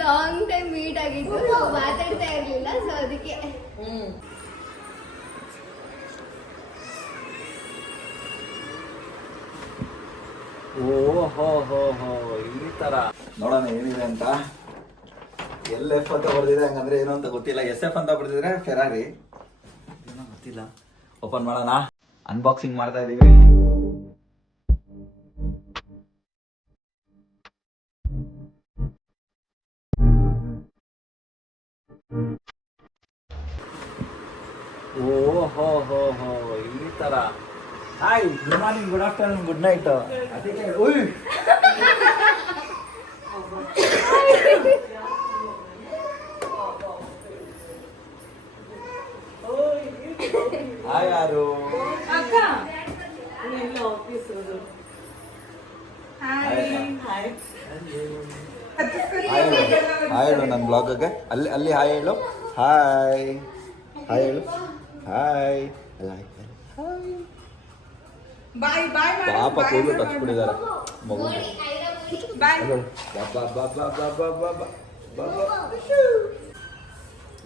Long time meet ಆಗಿದ್ದು ಮಾತಾಡ್ತಾ ಇರ್ಲಿಲ್ಲ, ಸೊ ಅದಕ್ಕೆ. ಓಹೋ ಹೋ ಹೋ, ಈ ತರ ನೋಡೋಣ ಏನಿದೆ ಅಂತ. ಎಲ್ ಎಫ್ ಅಂತ ಬರ್ದಿದೆ, ಹಂಗಂದ್ರೆ ಏನು ಅಂತ ಗೊತ್ತಿಲ್ಲ. ಎಸ್ ಎಫ್ ಅಂತ ಬರ್ದಿದ್ರೆ ಫೆರಾರಿ, ಏನೋ ಗೊತ್ತಿಲ್ಲ. ಓಪನ್ ಮಾಡೋಣ, ಅನ್ಬಾಕ್ಸಿಂಗ್ ಮಾಡ್ತಾ ಇದೀವಿ. ಓ ಹೋ ಹೋ ಹೋ, ಈ ತರ. Hi, good morning, good afternoon, good night. ಅದಕ್ಕೆ ಹಾಯ್ ಯಾರು? ಹಾಯ್ ಹೇಳು ನನ್ನ ಬ್ಲಾಗ್ಗೆ. ಅಲ್ಲಿ ಹಾಯ್ ಹೇಳು. ಹಾಯ್ ಹಾಯ್ ಹೇಳು. ಹಾಯ್ ಅಲ್ಲ, ಹಾಯ್. ಪಾಪ ಕೂದಲು ಕಚ್ಬಿಟ್ಟಿದ್ದಾರೆ ಮಗು.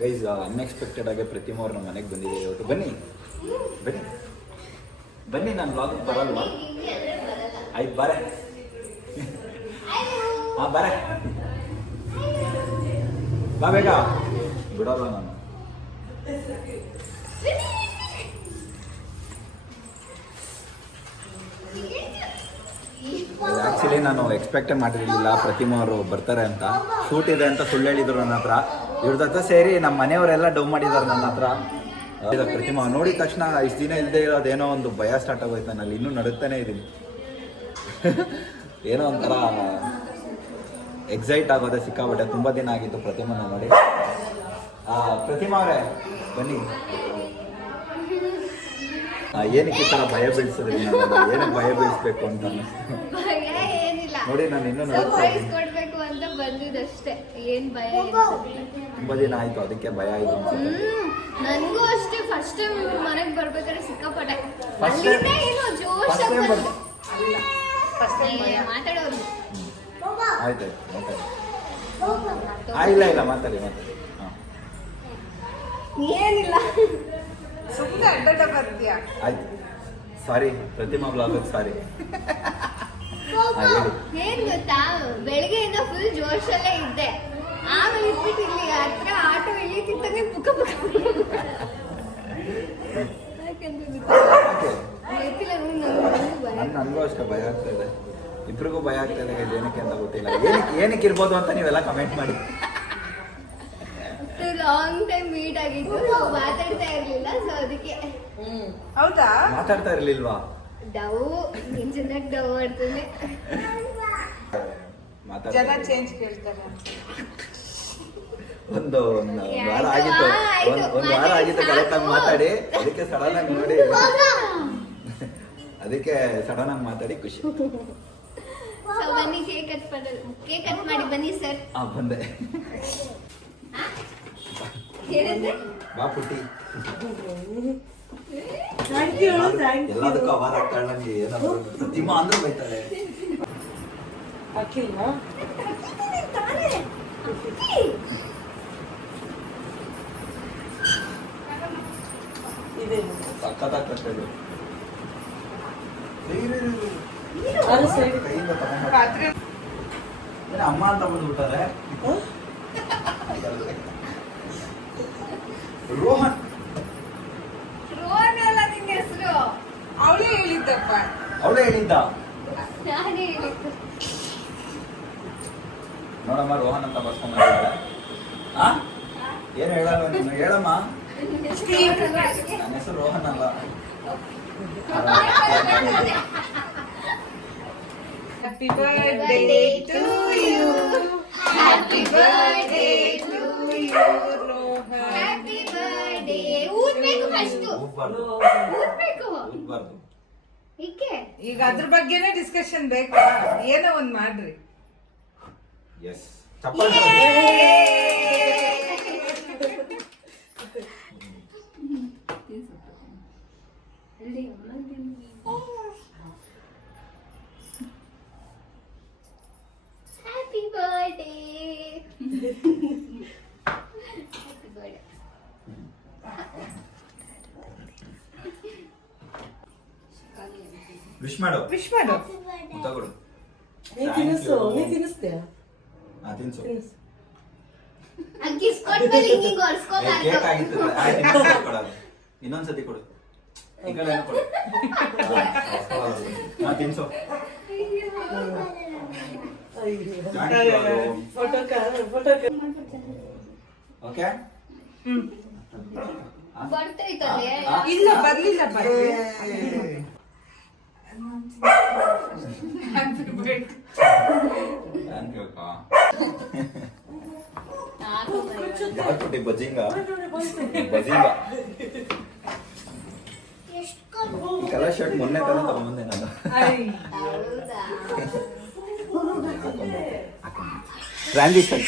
ಗೈಸ್, ಅನ್ಎಕ್ಸ್ಪೆಕ್ಟೆಡ್ ಆಗಿ ಪ್ರತಿಮಾ ಅವ್ರು ನಮ್ಮ ಮನೆಗೆ ಬಂದಿದೆ ಇವತ್ತು. ಬನ್ನಿ ಬನ್ನಿ ಬನ್ನಿ, ನಾನು ಬ್ಲಾಗ್ ಬರಲ್ವಾ? ಆಯ್ತು, ಬಾರೆ. ಹಾಂ, ಬಾರೆ, ಬಾ ಬೇಗ. ಬಿಡೋಲ್ಲ ನಾನು. ಆ್ಯಕ್ಚುಲಿ ನಾನು ಎಕ್ಸ್ಪೆಕ್ಟೇ ಮಾಡಿರಲಿಲ್ಲ ಪ್ರತಿಮಾ ಅವರು ಬರ್ತಾರೆ ಅಂತ. ಶೂಟ್ ಇದೆ ಅಂತ ಸುಳ್ಳು ಹೇಳಿದ್ರು ನನ್ನ ಹತ್ರ. ಇವ್ರ ಹತ್ರ ಸೇರಿ ನಮ್ಮ ಮನೆಯವರೆಲ್ಲ ಡೌ ಮಾಡಿದ್ದಾರೆ ನನ್ನ ಹತ್ರ. ಪ್ರತಿಮಾ ನೋಡಿದ ತಕ್ಷಣ ಇಷ್ಟು ದಿನ ಇಲ್ಲದೆ ಇರೋದೇನೋ ಒಂದು ಭಯ ಸ್ಟಾರ್ಟ್ ಆಗೋಯ್ತು ನನ್ನಲ್ಲಿ. ಇನ್ನೂ ನಡುತ್ತಾನೆ ಇದ್ದೀನಿ. ಏನೋ ಒಂಥರ ಎಕ್ಸೈಟ್ ಆಗೋದೆ ಸಿಕ್ಕಾಬಿಟ್ಟೆ. ತುಂಬ ದಿನ ಆಗಿತ್ತು ಪ್ರತಿಮಾನ ನೋಡಿ. ಪ್ರತಿಮಾ ಅವರೇ ಬನ್ನಿ. ಏನಕ್ಕೆ ಈ ಥರ ಭಯ ಬೀಳ್ಸಿದ್ರಿ? ಏನಕ್ಕೆ ಭಯ ಬೀಳಿಸ್ಬೇಕು ಅಂತ ನೋಡಿ. ನಾನು ಇನ್ನೂ ಕೊಡ್ಬೇಕು ಅಂತ ಬಂದಿದ್ದಷ್ಟೇ, ಏನ್ ಭಯ. ತುಂಬಾ ದಿನ ಆಯ್ತು, ಅದಕ್ಕೆ ಭಯ ಆಯ್ತು. ನನಗೂ ಅಷ್ಟೇ. ಫಸ್ಟ್ ಟೈಮ್ ಮನೆಗೆ ಬರ್ಬೇಕಾದ್ರೆ ಸಿಕ್ಕಾಪಟ್ಟೆ ಏನೋ ಜೋಶ್ ಮಾತಾಡೋರು. ಆಯ್ತಾಯ್ತು, ಇಲ್ಲ ಇಲ್ಲ, ಮಾತಾಡಿ ಮಾತಾಡಿ. ಏನಿಲ್ಲ, ಸುಮ್ಮನೆ ಅಡ್ಡ ಬರ್ತೀಯಾ? ಆಯ್ತು, ಸಾರಿ ಪ್ರತಿಮಾ ಬ್ಲಾಗ್, ಸಾರಿ. ಏನ್ ಗೊತ್ತಾ, ಬೆಳಿಗ್ಗೆಯಿಂದ ಫುಲ್ ಜೋಶಲ್ಲೇ ಇದ್ದೆ. ಆಮೇಲೆ ಇಟ್ಬಿಟ್ಟು ಇಲ್ಲಿ ಹತ್ರ ಆಟೋ ಇಳಿತಿತ್ತಾನೆ ಪುಕ್ಕ ಪುಕ್ಕ. ನನಗೂ ಅಷ್ಟೇ ಭಯ ಆಗ್ತಾ ಇದೆ. ಇಬ್ರಿಗೂ ಭಯ ಆಗ್ತಾ ಇದೆ. ಏನಕ್ಕೆ ಅಂತ ಗೊತ್ತಿಲ್ಲ. ಏನಕ್ಕೆ ಇರ್ಬೋದು ಅಂತ ನೀವೆಲ್ಲ ಕಮೆಂಟ್ ಮಾಡಿ. ಲಾಂಗ್ ಟೈಮ್ ಮೀಟ್ ಆಗಿದ್ದು, ಮಾತಾಡ್ತಾ ಇರ್ಲಿಲ್ಲ, ಸೊ ಅದಕ್ಕೆ. ಹೌದಾ? ಮಾತಾಡ್ತಾ ಇರ್ಲಿಲ್ವಾ? ಡವ್ ಚೆನ್ನಾಗಿ ಡವ್ ಮಾಡ್ತಾನೆ. ಜನ ಚೇಂಜ್ ಕೇಳ್ತಾರೆ. ಒಂದು ವಾರ ಆಗಿತ್ತು, ಒಂದು ವಾರ ಆಗಿತ್ತು ಕರೆಕ್ಟ್ ಆಗಿ ಮಾತಾಡಿ. ಅದಕ್ಕೆ ಸಡನ್ ಆಗಿ ನೋಡಿ, ಅದಕ್ಕೆ ಸಡನ್ ಆಗಿ ಮಾತಾಡಿ ಖುಷಿ. ಬನ್ನಿ, ಕೇಕ್ ಕಟ್ ಮಾಡಿ ಬನ್ನಿ ಸರ್. ಬಂದೆ. ಬಾ ಪುಟ್ಟಿ. ಎಲ್ಲದಕ್ಕೂ ಅವಾರ ಆಗ್ತಾಳೆ ನನಗೆ. ಏನಾದ್ರು ಪ್ರತಿಮಾ ಅಂದ್ರೂ ಬೈತಾಳೆ. ಸಕ್ಕತ್ತಾಗಿ ಕಟ್ಟೋದು. ಅಮ್ಮ ಅಂತ ಬಂದ್ಬಿಟ್ಟಾರೆ. ರೋಹನ್ ಅಲ್ಲ ನಿನ್ನ ಹೆಸರು? ಅವಳೇ ಹೇಳಿದ್ದಪ್ಪ. ಅವಳೇ ಹೇಳಿದ್ದ. ನಾನೇ ಹೇಳಿದ್ದು. ನೋಡಮ್ಮ, ರೋಹನ್ ಅಂತ ಬರ್ಸ್ಕೊಂಡ್ಬಂದಿದ್ದಾಳೆ. ಏನು ಹೇಳಲ್ಲ ನೀನು? ಹೇಳಮ್ಮ. ನನ್ನ ಹೆಸರು ರೋಹನ್ ಅಲ್ಲ. Happy birthday to you, happy birthday to you Rohan. Happy birthday. ಊದ್ಬೇಕು ಫಸ್ಟ್. ಊದ್ಬೇಕು. ಈಗ ಅದ್ರ ಬಗ್ಗೆನೇ ಡಿಸ್ಕಷನ್ ಬೇಕಾ? ಏನೋ ಒಂದ್ ಮಾಡ್ರಿ. ಎಸ್, ಚಪ್ಪಾಳೆ. ವಿಶ್ ಮಾಡು. ವಿಶ್ ಮಾಡು. ತಗೊಡು. ನೀ ತಿನ್ನಿಸು, ನೀ ತಿನ್ನಿಸ್ತೀಯ? ತಿನ್ಸು. ಅಕ್ಕಿ ಕೊಟ್ಮೇಲೆ ಹಿಂಗ್ ಒರ್ಸ್ಕೊಬಾರ್ದು. ಕೇಕ್ ಆಗಿತ್ತು. ಇನ್ನೊಂದ್ಸತಿ ಕೊಡು. ಇನ್ನೊಂದ್ಸತಿ ಕೊಡು. ಈ ಕಡೆ ಕೊಡು. ತಿನ್ಸು. ಓಕೆ. ಬರ್ತೈತಲ್ಲೇ. ಇಲ್ಲ ಬರ್ಲಿಲ್ಲ ಬರ್ಲಿ. ಯಾಕೆ ಬಜಿಂಗ ಬಜಿಂಗ ಈ ಕಲರ್ ಶರ್ಟ್ ಮೊನ್ನೆ ತರ ತಗೊಂಬಂದೆ ನಾನು. ಟ್ರಾನ್ಸಿಷನ್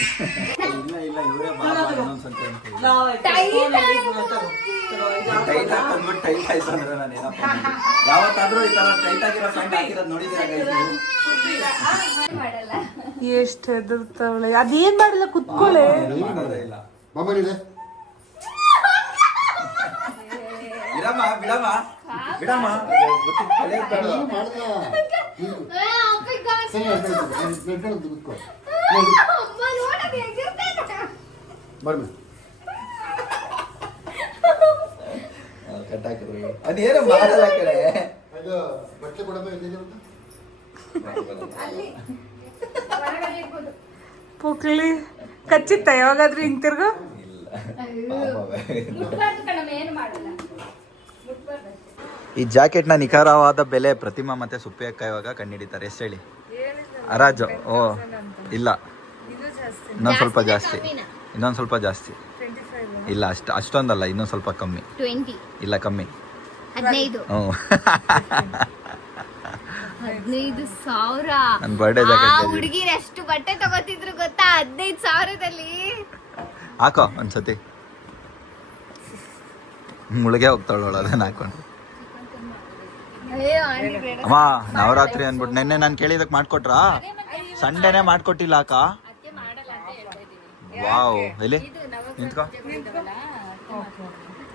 ಇಲ್ಲ ಇವರೇ ಬಾಬಾ ಇನ್ನೊಂದು ಸ್ವಲ್ಪ ಟೈಟ್ ಹಾಕೊಂಡ್ಬಿಟ್ಟು ಟೈಟ್ ಆಯ್ತು ಅಂದ್ರೆ ನಾನು ಏನಪ್ಪ ಯಾವತ್ತಾದ್ರೂ ಈ ತರ ಟೈಟ್ ಆಗಿರೋ ಪ್ಯಾಂಟ್ ಹಾಕಿರೋದು ನೋಡಿದ್ದೀರಾ? ಮಾಡಲ್ಲ. ಎಷ್ಟು ಹೆದರ್ತಾವಳೆ. ಅದೇನ್ ಮಾಡಿಲ್ಲ ಕುತ್ಕೊಳ್ಳೆ. ಮಾಡೋದೇ ಇಲ್ಲ. ಮಾಮನಿದೆ ಬಿಡಮ್ಮ ಬಿಡಮ್ಮ ಬಿಡಮ್ಮ ತಲೆ ಮಾಡ್ದ ಅಪ್ಪಿಗೆ ಗಾಸ್. ಸರಿ ನೆಟ್ಕೊಂಡು ಕೂತ್ಕೋ ಅಮ್ಮ ನೋಡಕ್ಕೆ ಹೇಗಿರ್ತೈತೆ. ಬರ್ಮಿ ಕಟ್ಟಾಕಿದ್ರು ಅದೇನು ಮಾಡಲ್ಲ ಕಡೆ. ಅದು ಬಟ್ಟೆ ಕೊಡಬೇಕು ಎಲ್ಲಿದೆ ಅಂತ ಅಲ್ಲಿ ಹೊರಗಡೆ ಇರ್ಬೋದು. ಪುಕ್ಲಿ ಕಚ್ಚಿತ್ತ ಯಾವಾಗಾದ್ರೂ ಹಿಂಗ್ ತಿರ್ಗು. ಮುಟ್ಬಾರ್ದು ಕಣಮ್ಮ, ಏನು ಮಾಡಲ್ಲ. ಮುಟ್ಬಾರ್ದು. ಈ ಜಾಕೆಟ್ನ ನಿಖರವಾದ ಬೆಲೆ ಪ್ರತಿಮಾ ಮತ್ತೆ ಸುಪ್ಪಿ ಅಕ್ಕ ಇವಾಗ ಕಂಡುಹಿಡಿತಾರೆ. ಎಷ್ಟು ಹೇಳಿ? ಹರಾಜು. ಓ ಇಲ್ಲ, ಇನ್ನೊಂದು ಸ್ವಲ್ಪ ಜಾಸ್ತಿ, ಇನ್ನೊಂದು ಸ್ವಲ್ಪ ಜಾಸ್ತಿ. ಇಲ್ಲ ಅಷ್ಟೊಂದಲ್ಲ, ಇನ್ನೊಂದು ಸ್ವಲ್ಪ ಕಮ್ಮಿ. 20. ಇಲ್ಲ ಕಮ್ಮಿ. 15. ಹ್ಞೂ 15,000. ನನ್ನ ಬರ್ಡೇ ಆ ಜಾಕೆಟ್ ಹುಡುಗಿರು ಎಷ್ಟು ಬಟ್ಟೆ ತಗೋತಿದ್ರು ಗೊತ್ತಾ? 15,000ದಲ್ಲಿ. ಹಾಕೋ ಒಂದ್ಸತಿ. ಮುಳುಗೆ ಹೋಗ್ತಾಳೋಳು ಅದನ್ನ ಹಾಕೊಂಡು. ಅಯ್ಯೋ ಆಂಟಿ ಬೇಡ. ಅಮ್ಮ ನವರಾತ್ರಿ ಅನ್ಬಿಟ್ಟು ನೆನ್ನೆ ನಾನು ಕೇಳಿದಕ್ಕೆ ಮಾಡ್ಕೊಟ್ರಾ? ಸಂಡೇನೆ ಮಾಡ್ಕೊಟ್ಟಿಲ್ಲ ಅಕ್ಕ. ವಾವ್. ಎಲ್ಲಿ ನಿಂತ್ಕೋ.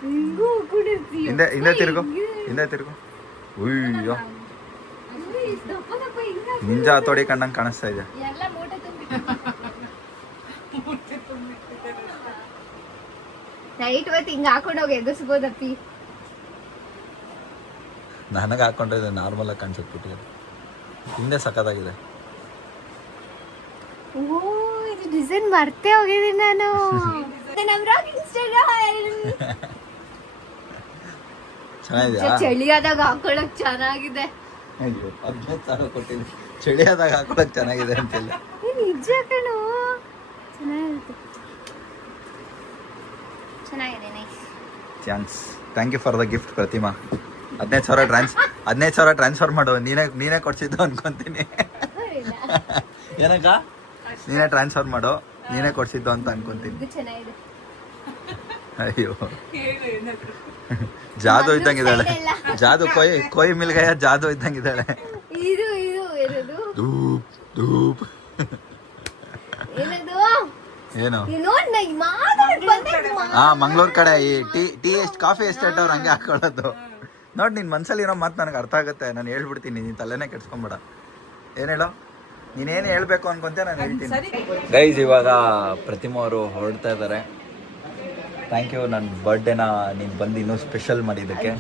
ಹಿಂಗೂ ಕುಡಿರ್ತೀಯ. ಹಿಂದೆ ಹಿಂದೆ ತಿರುಗು, ಹಿಂದೆ ತಿರುಗು. ಉಯ್ಯೋ ದಪ್ಪ ದಪ್ಪ ಹಿಂಗ ನಿಂಜಾ ಹತೋಡಿ ಕಂಡಂಗೆ ಕಾಣಿಸ್ತಾ ಇದೆ. ಎಲ್ಲ ಮೂಟೆ ತುಂಬಿ ನೈಟ್ ಹೊತ್ತು ಹಿಂಗ ಹಾಕೊಂಡೋಗಿ ಎದುರಿಸ್ಬೋದಪ್ಪಿ. ನನಗೆ ಹಾಕೊಂಡ್ರೆ ನಾರ್ಮಲ್ ಆಗಿ ಕಾಣಿಸುತ್ತೆ ಬಿಟ್ಟಿದೆ. ಹಿಂದೆ ಸಖತ್ತಾಗಿದೆ. ಓ ಇದು ಡಿಸೈನ್ ಮರ್ತೇ ಹೋಗಿದ್ದೀನಿ ನಾನು. ನಮ್ ರಾಕ್ ಇನ್ಸ್ಟಾಗ್ರಾಮ್ ಚೆನ್ನಾಗಿದೆಯಾ? ಚಳಿಯಾದಾಗ ಹಾಕೊಳಕ್ ಚೆನ್ನಾಗಿದೆ. ಅಯ್ಯೋ 15,000 ಕೊಟ್ಟಿದ್ದೀನಿ, ಚಳಿ ಆದಾಗ ಹಾಕೊಳಕ್ ಚೆನ್ನಾಗಿದೆ ಅಂತಿಲ್ಲ. ನಿಜ ಕಣೋ, ಚೆನ್ನಾಗಿರುತ್ತೆ. ಚೆನ್ನಾಗಿದೆ, nice. Thanks, thank you for the gift Pratima. 15,000 transfer ಮಾಡು. ನೀನೇ ಕೊಡ್ಸಿದ್ದು ಅನ್ಕೊಂತೀನಿ. ಏನಕ್ಕ? ನೀನೇ ಟ್ರಾನ್ಸ್ಫರ್ ಮಾಡು, ನೀನೇ ಕೊಡ್ಸಿದ್ದು ಅಂತ ಅನ್ಕೊಂತೀನಿ. ಇದು ಚೆನ್ನಾಗಿದೆ. ಅಯ್ಯೋ ಜಾದು ಇದ್ದಂಗಿದ್ದಾಳೆ. ಜಾದು ಕೊಯ್ ಮಿಲ್ಗಯ ಜಾದು ಇದ್ದಂಗಿದ್ದಾಳೆ. ಇದು ಏನದು? ಧೂಪ್ ಧೂಪ್. ಏನದು? ಏನು? ನೋಡ್ ನಾ ಈ ಮಾತಾಡಕ್ ಬಂದೆ. ಹಾ, ಮಂಗ್ಳೂರ್ ಕಡೆ ಈ ಟೀ ಕಾಫಿ ಎಸ್ಟೇಟ್ ಅವ್ರು ಹಂಗೆ ಹಾಕೊಳ್ಳೋದು. ನೋಡಿ, ನಿನ್ ಮನ್ಸಲ್ಲಿ ಇರೋ ಮಾತು ನನಗೆ ಅರ್ಥ ಆಗುತ್ತೆ. ನಾನು ಹೇಳ್ಬಿಡ್ತೀನಿ, ನೀನ್ ತಲೆನೇ ಕೆಡ್ಸ್ಕೊಂಬೇಡ. ಏನ್ ಹೇಳೋ? ನೀನೇನು ಹೇಳ್ಬೇಕು ಅನ್ಕೊಂತೀಯ, ನಾನು ಹೇಳ್ತೀನಿ. ಗೈಸ್, ಇವಾಗ ಪ್ರತಿಮಾ ಅವರು ಹೊರಡ್ತಾ ಇದ್ದಾರೆ. ಥ್ಯಾಂಕ್ ಯು, ನನ್ನ ಬರ್ಡೇನ ನೀನು ಬಂದು ಇನ್ನೂ ಸ್ಪೆಷಲ್ ಮಾಡಿದ್ದಕ್ಕೆ.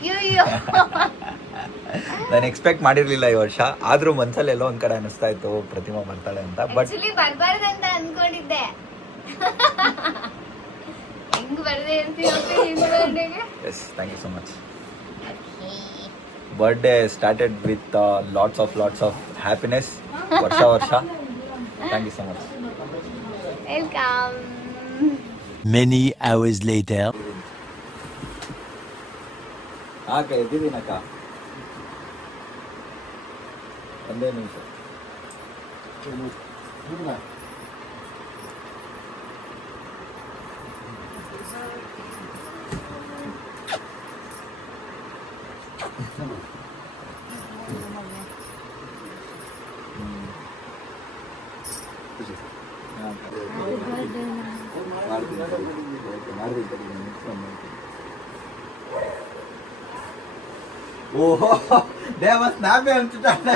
ನಾನು ಎಕ್ಸ್ಪೆಕ್ಟ್ ಮಾಡಿರ್ಲಿಲ್ಲ ಈ ವರ್ಷ. ಆದ್ರೂ ಮನ್ಸಲ್ಲಿ ಎಲ್ಲೋ ಒಂದ್ ಕಡೆ ಅನಿಸ್ತಾ ಇತ್ತು ಪ್ರತಿಮಾ ಬರ್ತಾಳೆ ಅಂತ. ಬಟ್ ಬರ್ಬಾರ್ದಂತ ಅನ್ಕೊಂಡಿದ್ದೆ. ಹೆಂಗ್ ಬರ್ದೆ yes, thank you so much. Birthday started with lots of happiness. ವರ್ಷ thank you so much. Welcome. Many hours later. ಎದ್ದಿದ್ದೀನಕ್ಕ, ಒಂದೇ ನಿಮಿಷ. ಓಹೋ, ದೇವ ಸ್ನಾಪೇ ಅಂತಿದ್ದಾನೆ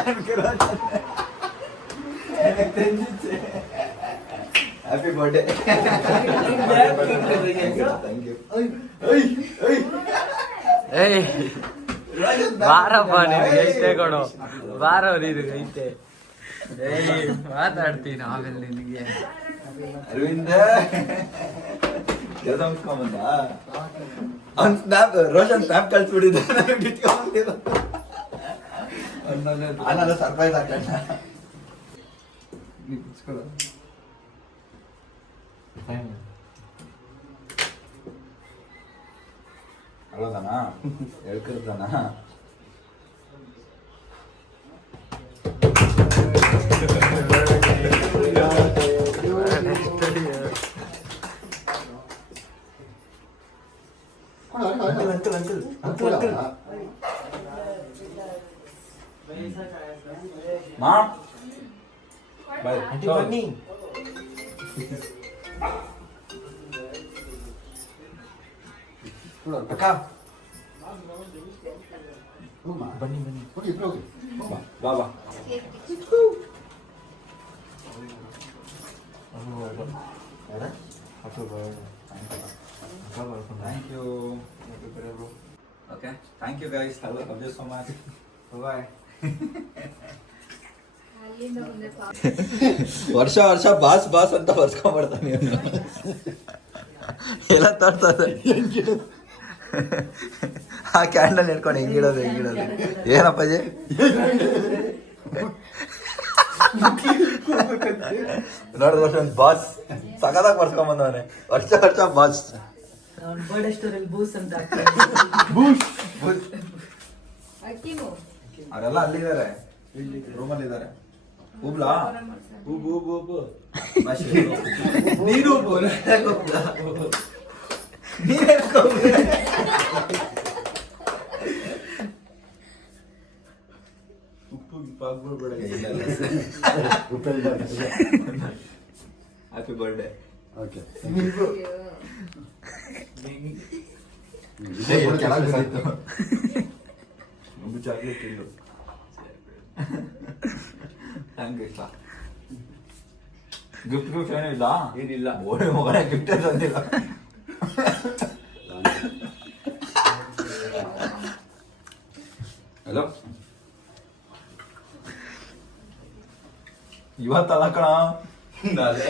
ಹ್ಯಾಪಿ ಬರ್ಡೇ ಥ್ಯಾಂಕ್ ಯು ಏಯ್ ಬಾರಪ್ಪ ನಿನಗೆ ಐತೆ ಕೊಡು ಬಾರ ನಿನಗೆ ಐತೆ ಏಯ್ ಮಾತಾಡ್ತೀನಿ ಆಮೇಲೆ ನಿನಗೆ ಅರವಿಂದ ಕೆಲಸ ಮುಗಿಸ್ಕೊಂಬಂದ ಅವ್ನ್ ಸ್ನ್ಯಾಪ್ ರೋಷನ್ ಸ್ನ್ಯಾಪ್ ಕಳ್ಸ್ಬಿಟ್ಟಿದ್ದೆ ನಾನು ಸರ್ಪ್ರೈಸ್ ಹಾಕಣ್ಣ ಅಲ್ಲೋದನ ಹೇಳ್ಕಿರ್ತಾನ ಮಾ ಬಾಯ್ ಬನ್ನಿ ಅಕ್ಕ ಬನ್ನಿ ಬನ್ನಿ ಬಾ ಬಾ thank you okay thank you guys love you so much bye ವರ್ಷ ವರ್ಷ ಬಾಸ್ ಬಾಸ್ ಅಂತ ಬರ್ಸ್ಕೊಂಡ್ಬರ್ತಾನೆ ಎಲ್ಲ ತೋರ್ತದೆ ಆ ಕ್ಯಾಂಡಲ್ ಹಿಡ್ಕೊಂಡು ಹೆಂಗಿಡೋದು ಏನಪ್ಪಾಜಿ ನೋಡಿದ್ರೆ ವರ್ಷ ಒಂದು ಬಾಸ್ ಸಗದಾಗಿ ಬರ್ಸ್ಕೊಂಬಂದವನೆ ವರ್ಷ ವರ್ಷ ಬಾಸ್ ಬರ್ಡೇ ಸ್ಟೋರಲ್ಲಿ ಬೂಸ್ ಅಂತ ಅವರೆಲ್ಲ ಅಲ್ಲಿದ್ದಾರೆ ರೂಮಲ್ಲಿ ಇದ್ದಾರೆ ಹೂಬ್ಲಾ ಹೂಬು ನೀನು ಉಪ್ಪು ಗಿಪ್ಪಾಗ್ಬಿಡ್ಬೇಡ ಹ್ಯಾಪಿ ಬರ್ಡೇ ಓಕೆ ಒಂದು ಚಾಕ್ಲೇಟ್ ಇಲ್ಲು ಥ್ಯಾಂಕ್ ಯು ಸರ್ ಗಿಫ್ಟ್ ಏನಿಲ್ಲ ಏನಿಲ್ಲ ಓಡಿ ಮಗನ ಗಿಫ್ಟ್ ತಂದಿಲ್ಲ ಹಲೋ ಇವತ್ತಲ್ಲ ಕಣ ನಾಳೆ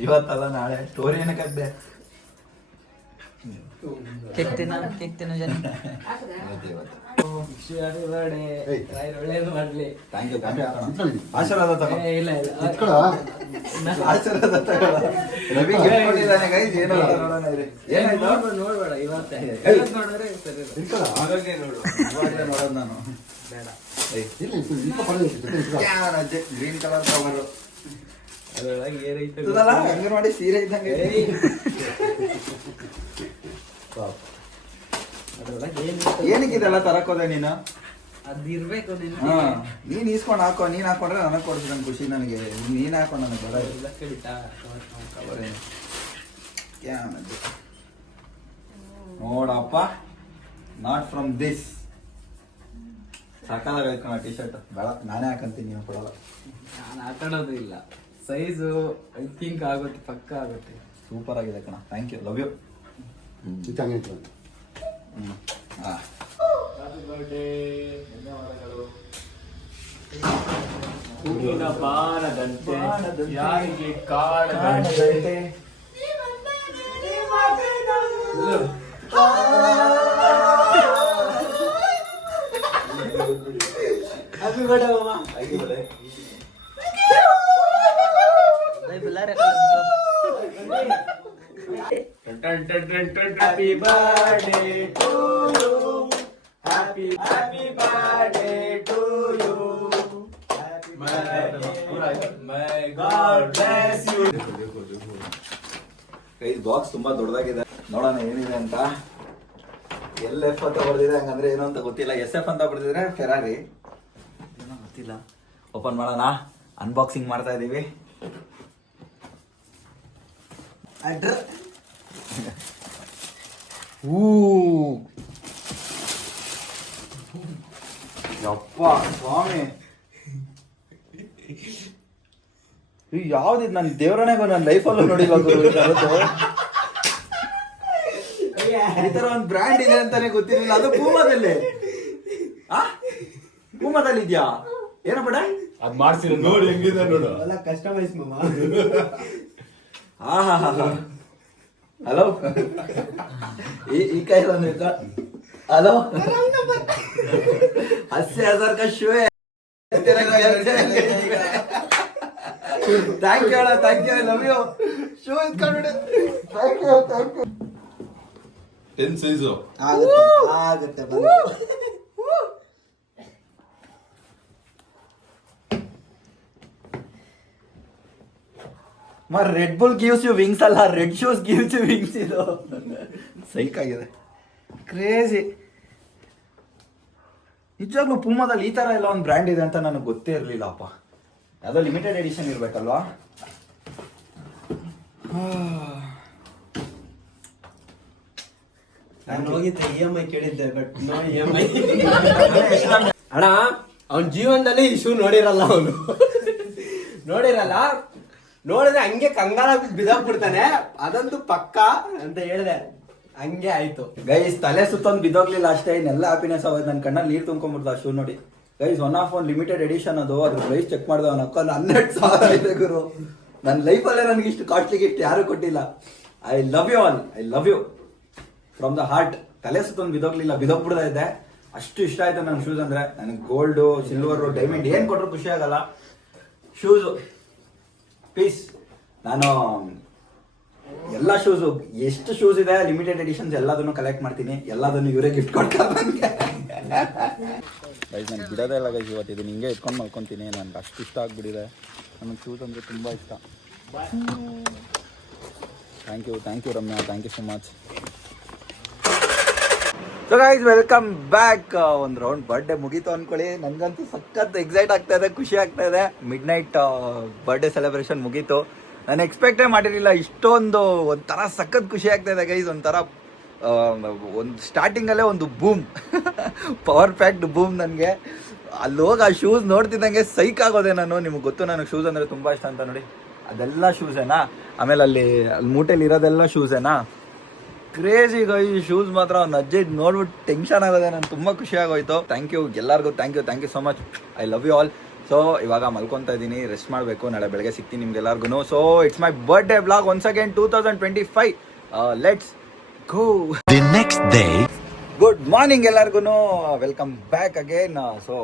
ಇವತ್ತಲ್ಲ ನಾಳೆ ಸ್ಟೋರಿ ಏನಕ್ಕೆ ಕೇಕ್ ತಿನ್ನೋ ಜನ ಒಳ್ಳೇದು ಮಾಡ್ಲಿ ಥ್ಯಾಂಕ್ ಯು ಆಶೀರ್ವಾದ ತಗೋ ಇಲ್ಲ ಆಶೀರ್ವಾದ ತಗೊಳ ರವಿ ಗಿಫ್ಟ್ ಕೊಟ್ಟಿದ್ದಾನೆ ಗೈಸ್ ಏನೋ ನೋಡೋಣ ಇರಿ ಏನಾಯ್ತು ನೋಡ್ಬೇಡ ಇವತ್ತೇ ನೋಡಿದ್ರೆ ಸರಿ ಆರೋಗ್ಯ ನೋಡು ಇವಾಗಲೇ ನೋಡೋದು ನಾನು ಬೇಡ ಗ್ರೀನ್ ಕಲರ್ ಕವರು ಅದ್ರೊಳಗೆ ಏನೈತೆ ಇದಲ್ಲ ಅಂಗನವಾಡಿ ಸೀರೆ ಇದ್ದಂಗೆ ಅದ್ರೊಳಗೆ ಏನಕ್ಕಿದೆಲ್ಲ ತರಕೋದೆ ನೀನು ಅದಿರ್ಬೇಕು ಹಾ ನೀನ್ ಈಸ್ಕೊಂಡು ಹಾಕೋ ನೀನ್ ಹಾಕೊಂಡ್ರೆ ನನಗೆ ಕೊಡ್ತೀನಿ ನನ್ ಖುಷಿ ನನಗೆ ನೀನ್ ಹಾಕೋ ನನಗೆ ಬರ ಇಲ್ಲಕ್ಕೆ ಬಿಟ್ಟ ನೋಡಪ್ಪ ನಾಟ್ ಫ್ರಮ್ ದಿಸ್ ಸಾಕಾಗೈತೆ ಕಣ ಟಿ ಶರ್ಟ್ ಬೇಡ ನಾನೇ ಹಾಕಂತೀನಿ ನೀನು ಕೊಡಲ್ಲ ನಾನು ಹಾಕೊಳ್ಳೋದು ಇಲ್ಲ ಸೈಜು ಐ ಥಿಂಕ್ ಆಗುತ್ತೆ ಪಕ್ಕ ಆಗುತ್ತೆ ಸೂಪರ್ ಆಗಿದೆ ಕಣ ಥ್ಯಾಂಕ್ ಯು ಲವ್ ಯು ಹೂವಿನ ಬಾಣದಂತೆ ಯಾರಿಗೆ ಕಾಣದಂತೆ ಹ್ಯಾಪಿ ಬರ್ಡೇ ಮಾಮ Happy birthday to you. Happy birthday to you. May God bless you. ಕೈ ಬಾಕ್ಸ್ ತುಂಬಾ ದೊಡ್ಡದಾಗಿದೆ ನೋಡೋಣ ಏನಿದೆ ಅಂತ LF ಅಂತ ಬರ್ದಿದೆ ಹಂಗಂದ್ರೆ ಏನು ಅಂತ ಗೊತ್ತಿಲ್ಲ SF ಅಂತ ಬರ್ದಿದ್ರೆ ಫೆರಾರಿ ಏನೋ ಗೊತ್ತಿಲ್ಲ ಓಪನ್ ಮಾಡೋಣ ಅನ್ಬಾಕ್ಸಿಂಗ್ ಮಾಡ್ತಾ ಇದೀವಿ ಯಪ್ಪ ಸ್ವಾಮಿ, ಯಾವ್ದಿದ್ ನನ್ನ ದೇವ್ರನೆಗೂ ನನ್ನ ಲೈಫಲ್ಲೂ ನೋಡಿಲ್ಲ ಗುರು ಈ ಥರದ್ದು. ಈ ತರ ಒಂದು ಬ್ರ್ಯಾಂಡ್ ಇದೆ ಅಂತಾನೆ ಗೊತ್ತಿರಲಿಲ್ಲ. ಅದು ಪೂಮಾದಲ್ಲಿ ಪೂಮಾದಲ್ಲಿ ಇದ್ಯಾ ಏನೋ ಬೇಡ ಅದ್ ಮಾಡ್ಸಿರೋ ನೋಡಿ ಹೆಂಗಿದೆ ನೋಡು. ಎಲ್ಲ ಕಸ್ಟಮೈಸ್ ಮಾಮ. ಹಲೋ ಈ ಕೈ ಹಲೋ 80,000 का शो है तेरा thank you I love you show is coming thank you 10 ಸೈಜು ಆಗುತ್ತೆ Red Bull gives you wings ಅಲ್ಲ, red shoes gives you wings. ಇದು ಸೈಕ್ ಆಗಿದೆ, ಕ್ರೇಜಿ. ನಿಜವಾಗ್ಲೂ ಪೂಮಾದಲ್ಲಿ ಈ ತರ ಎಲ್ಲ ಒಂದು ಬ್ರ್ಯಾಂಡ್ ಇದೆ ಅಂತ ನನಗೆ ಗೊತ್ತೇ ಇರಲಿಲ್ಲಪ್ಪ. ಯಾವುದೋ ಲಿಮಿಟೆಡ್ ಎಡಿಷನ್ ಇರ್ಬೇಕಲ್ವಾ? ನಾನು ಹೋಗಿದ್ದೆ EMI ಕೇಳಿದ್ದೆ, ಬಟ್ ನೋ EMI. ಅಣ್ಣ ಅವನ ಜೀವನದಲ್ಲಿ ಈ ಶೂ ನೋಡಿರಲ್ಲ, ಅವನು ನೋಡಿರಲ್ಲ. ನೋಡಿದ್ರೆ ಹಂಗೆ ಕಂಗಾಲಾಗಿ ಬಿದ್ದೋಗ್ಬಿಡ್ತಾನೆ, ಅದಂತೂ ಪಕ್ಕ ಅಂತ ಹೇಳಿದೆ. ಹಂಗೆ ಆಯ್ತು ಗೈಸ್. ತಲೆ ಸುತ್ತೊಂದು ಬಿದ್ದೋಗ್ಲಿಲ್ಲ ಅಷ್ಟೇ, ಇನ್ನೆಲ್ಲ ಹ್ಯಾಪಿನೆಸ್ ಆಗೋದು. ನನ್ನ ಕಣ್ಣಲ್ಲಿ ನೀರು ತುಂಬ್ಕೊಂಡ್ಬಿಡ್ತು ಆ ಶೂ ನೋಡಿ. ಗೈಸ್, ಒನ್ ಲಿಮಿಟೆಡ್ ಎಡಿಷನ್ ಅದು. ಅದ್ರ ಪ್ರೈಸ್ ಚೆಕ್ ಮಾಡಿದೆ, ಅವನ ಅಕ್ಕ 12,000 ಇದೆ ಗುರು. ನನ್ನ ಲೈಫಲ್ಲೇ ನನಗೆ ಇಷ್ಟು ಕಾಸ್ಟ್ಲಿ ಗಿಫ್ಟ್ ಯಾರು ಕೊಟ್ಟಿಲ್ಲ. I love you all, I love you from the heart. ತಲೆ ಸುತ್ತೊಂದು ಬಿದ್ದೋಗ್ಲಿಲ್ಲ, ಬಿದ್ದೋಗ್ಬಿಡ್ತಾ ಇದ್ದೆ. ಅಷ್ಟು ಇಷ್ಟ ಆಯ್ತು ನನ್ನ ಶೂಸ್ ಅಂದ್ರೆ. ನನಗೆ ಗೋಲ್ಡು, ಸಿಲ್ವರು, ಡೈಮಂಡ್ ಏನು ಕೊಟ್ಟರು ಖುಷಿ ಆಗಲ್ಲ. Shoes piece. ನಾನು ಎಲ್ಲ ಶೂಸು, ಎಷ್ಟು ಶೂಸ್ ಇದೆ ಲಿಮಿಟೆಡ್ ಎಡಿಷನ್ಸ್ ಎಲ್ಲದನ್ನು ಕಲೆಕ್ಟ್ ಮಾಡ್ತೀನಿ. ಎಲ್ಲದನ್ನು ಇವರೇ ಗಿಫ್ಟ್ ಕೊಡ್ತಾರೆ ನನಗೆ. ಗೈಸ್, ನನಗೆ ಬಿಡೋದೇ ಇಲ್ಲ ಗೈಸ್. ಇವತ್ತು ಇದನ್ನು ಹಿಂಗೆ ಇಟ್ಕೊಂಡು ಮಲ್ಕೊತೀನಿ. ನನಗೆ ಅಷ್ಟು ಇಷ್ಟ ಆಗ್ಬಿಟ್ಟಿದೆ. ನನಗೆ ಶೂಸ್ ಅಂದರೆ ತುಂಬ ಇಷ್ಟ. Thank you Ramya, thank you so much. So guys, welcome back. ಒಂದು ರೌಂಡ್ ಬರ್ಡೇ ಮುಗೀತು ಅಂದ್ಕೊಳ್ಳಿ. ನನಗಂತೂ ಸಖತ್ ಎಕ್ಸೈಟ್ ಆಗ್ತಾ ಇದೆ, ಖುಷಿ ಆಗ್ತಾ ಇದೆ. ಮಿಡ್ ನೈಟ್ ಬರ್ಡೇ ಸೆಲೆಬ್ರೇಷನ್ ಮುಗೀತು. ನಾನು ಎಕ್ಸ್ಪೆಕ್ಟೇ ಮಾಡಿರಲಿಲ್ಲ ಇಷ್ಟೊಂದು. ಒಂಥರ ಸಖತ್ ಖುಷಿ ಆಗ್ತಾ ಇದೆ ಗೈಸ್. ಒಂಥರ ಒಂದು ಸ್ಟಾರ್ಟಿಂಗಲ್ಲೇ ಒಂದು ಬೂಮ್, ಪವರ್ ಪ್ಯಾಕ್ಡ್ ಬೂಮ್. ನನಗೆ ಅಲ್ಲಿ ಹೋಗಿ ಆ ಶೂಸ್ ನೋಡ್ತಿದ್ದಂಗೆ ಸೈಕ್ ಆಗೋದೆ ನಾನು. ನಿಮ್ಗೆ ಗೊತ್ತು ನನಗೆ ಶೂಸ್ ಅಂದರೆ ತುಂಬ ಇಷ್ಟ ಅಂತ. ನೋಡಿ, ಅದೆಲ್ಲ ಶೂಸೇನಾ. ಆಮೇಲೆ ಅಲ್ಲಿ ಮೂಟೆಲಿ ಇರೋದೆಲ್ಲ ಶೂಸೇನಾ. ಕ್ರೇಜಿ ಗೈ ಶೂಸ್ ಮಾತ್ರ. ಒಂದು ಅಜ್ಜಿ ನೋಡ್ಬಿಟ್ಟು ಟೆನ್ಷನ್ ಆಗೋದೆ. ನಾನು ತುಂಬ ಖುಷಿ ಆಗೋಯ್ತು. ಥ್ಯಾಂಕ್ ಯು ಎಲ್ಲರಿಗೂ, thank you so much. I love you all. So ಇವಾಗ ಮಲ್ಕೊತಾ ಇದ್ದೀನಿ, ರೆಸ್ಟ್ ಮಾಡಬೇಕು. ನಾಳೆ ಬೆಳಗ್ಗೆ ಸಿಗ್ತೀನಿ ನಿಮ್ಗೆಲ್ಲರಿಗೂ. So it's my birthday vlog once again 2025. Let's go. The next day. Good morning ಎಲ್ಲರಿಗೂ, ವೆಲ್ಕಮ್ ಬ್ಯಾಕ್ ಅಗೇನ್. ಸೊ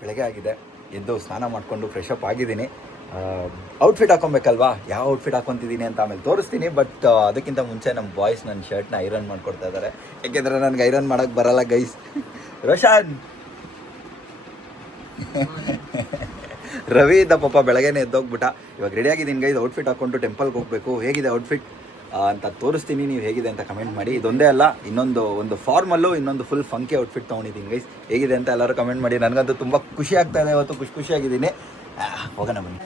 ಬೆಳಗ್ಗೆ ಆಗಿದೆ, ಎದ್ದು ಸ್ನಾನ ಮಾಡಿಕೊಂಡು ಫ್ರೆಶ್ ಅಪ್ ಆಗಿದ್ದೀನಿ. ಔಟ್ಫಿಟ್ ಹಾಕೊಬೇಕಲ್ವಾ, ಯಾವ ಔಟ್ಫಿಟ್ ಹಾಕೊತಿದ್ದೀನಿ ಅಂತ ಆಮೇಲೆ ತೋರಿಸ್ತೀನಿ. ಬಟ್ ಅದಕ್ಕಿಂತ ಮುಂಚೆ ನಮ್ಮ ಬಾಯ್ಸ್ ನನ್ನ ಶರ್ಟ್ನ ಐರನ್ ಮಾಡ್ಕೊಡ್ತಾ ಇದ್ದಾರೆ. ಯಾಕೆಂದರೆ ನನಗೆ ಐರನ್ ಮಾಡೋಕ್ಕೆ ಬರಲ್ಲ ಗೈಸ್. ರೋಷನ್ ರವಿ ಇದ್ದ ಪಾಪ ಬೆಳಗ್ಗೆನೇ ಎದ್ದೋಗ್ಬಿಟ್ಟ. ಇವಾಗ ರೆಡಿ ಆಗಿದ್ದೀನಿ ಗೈಸ್. ಔಟ್ಫಿಟ್ ಹಾಕ್ಕೊಂಡು ಟೆಂಪಲ್ಗೆ ಹೋಗಬೇಕು. ಹೇಗಿದೆ ಔಟ್ಫಿಟ್ ಅಂತ ತೋರಿಸ್ತೀನಿ. ನೀವು ಹೇಗಿದೆ ಅಂತ ಕಮೆಂಟ್ ಮಾಡಿ. ಇದೊಂದೇ ಅಲ್ಲ, ಒಂದು ಫಾರ್ಮಲ್ಲು, ಇನ್ನೊಂದು ಫುಲ್ ಫಂಕಿ ಔಟ್ಫಿಟ್ ತೊಗೊಂಡಿದ್ದೀನಿ ಗೈಸ್. ಹೇಗಿದೆ ಅಂತ ಎಲ್ಲರೂ ಕಮೆಂಟ್ ಮಾಡಿ. ನನಗಂತೂ ತುಂಬ ಖುಷಿ ಆಗ್ತಾ ಇದೆ ಇವತ್ತು. ಖುಷಿಯಾಗಿದ್ದೀನಿ. ಹೋಗೋಣ ಬನ್ನಿ.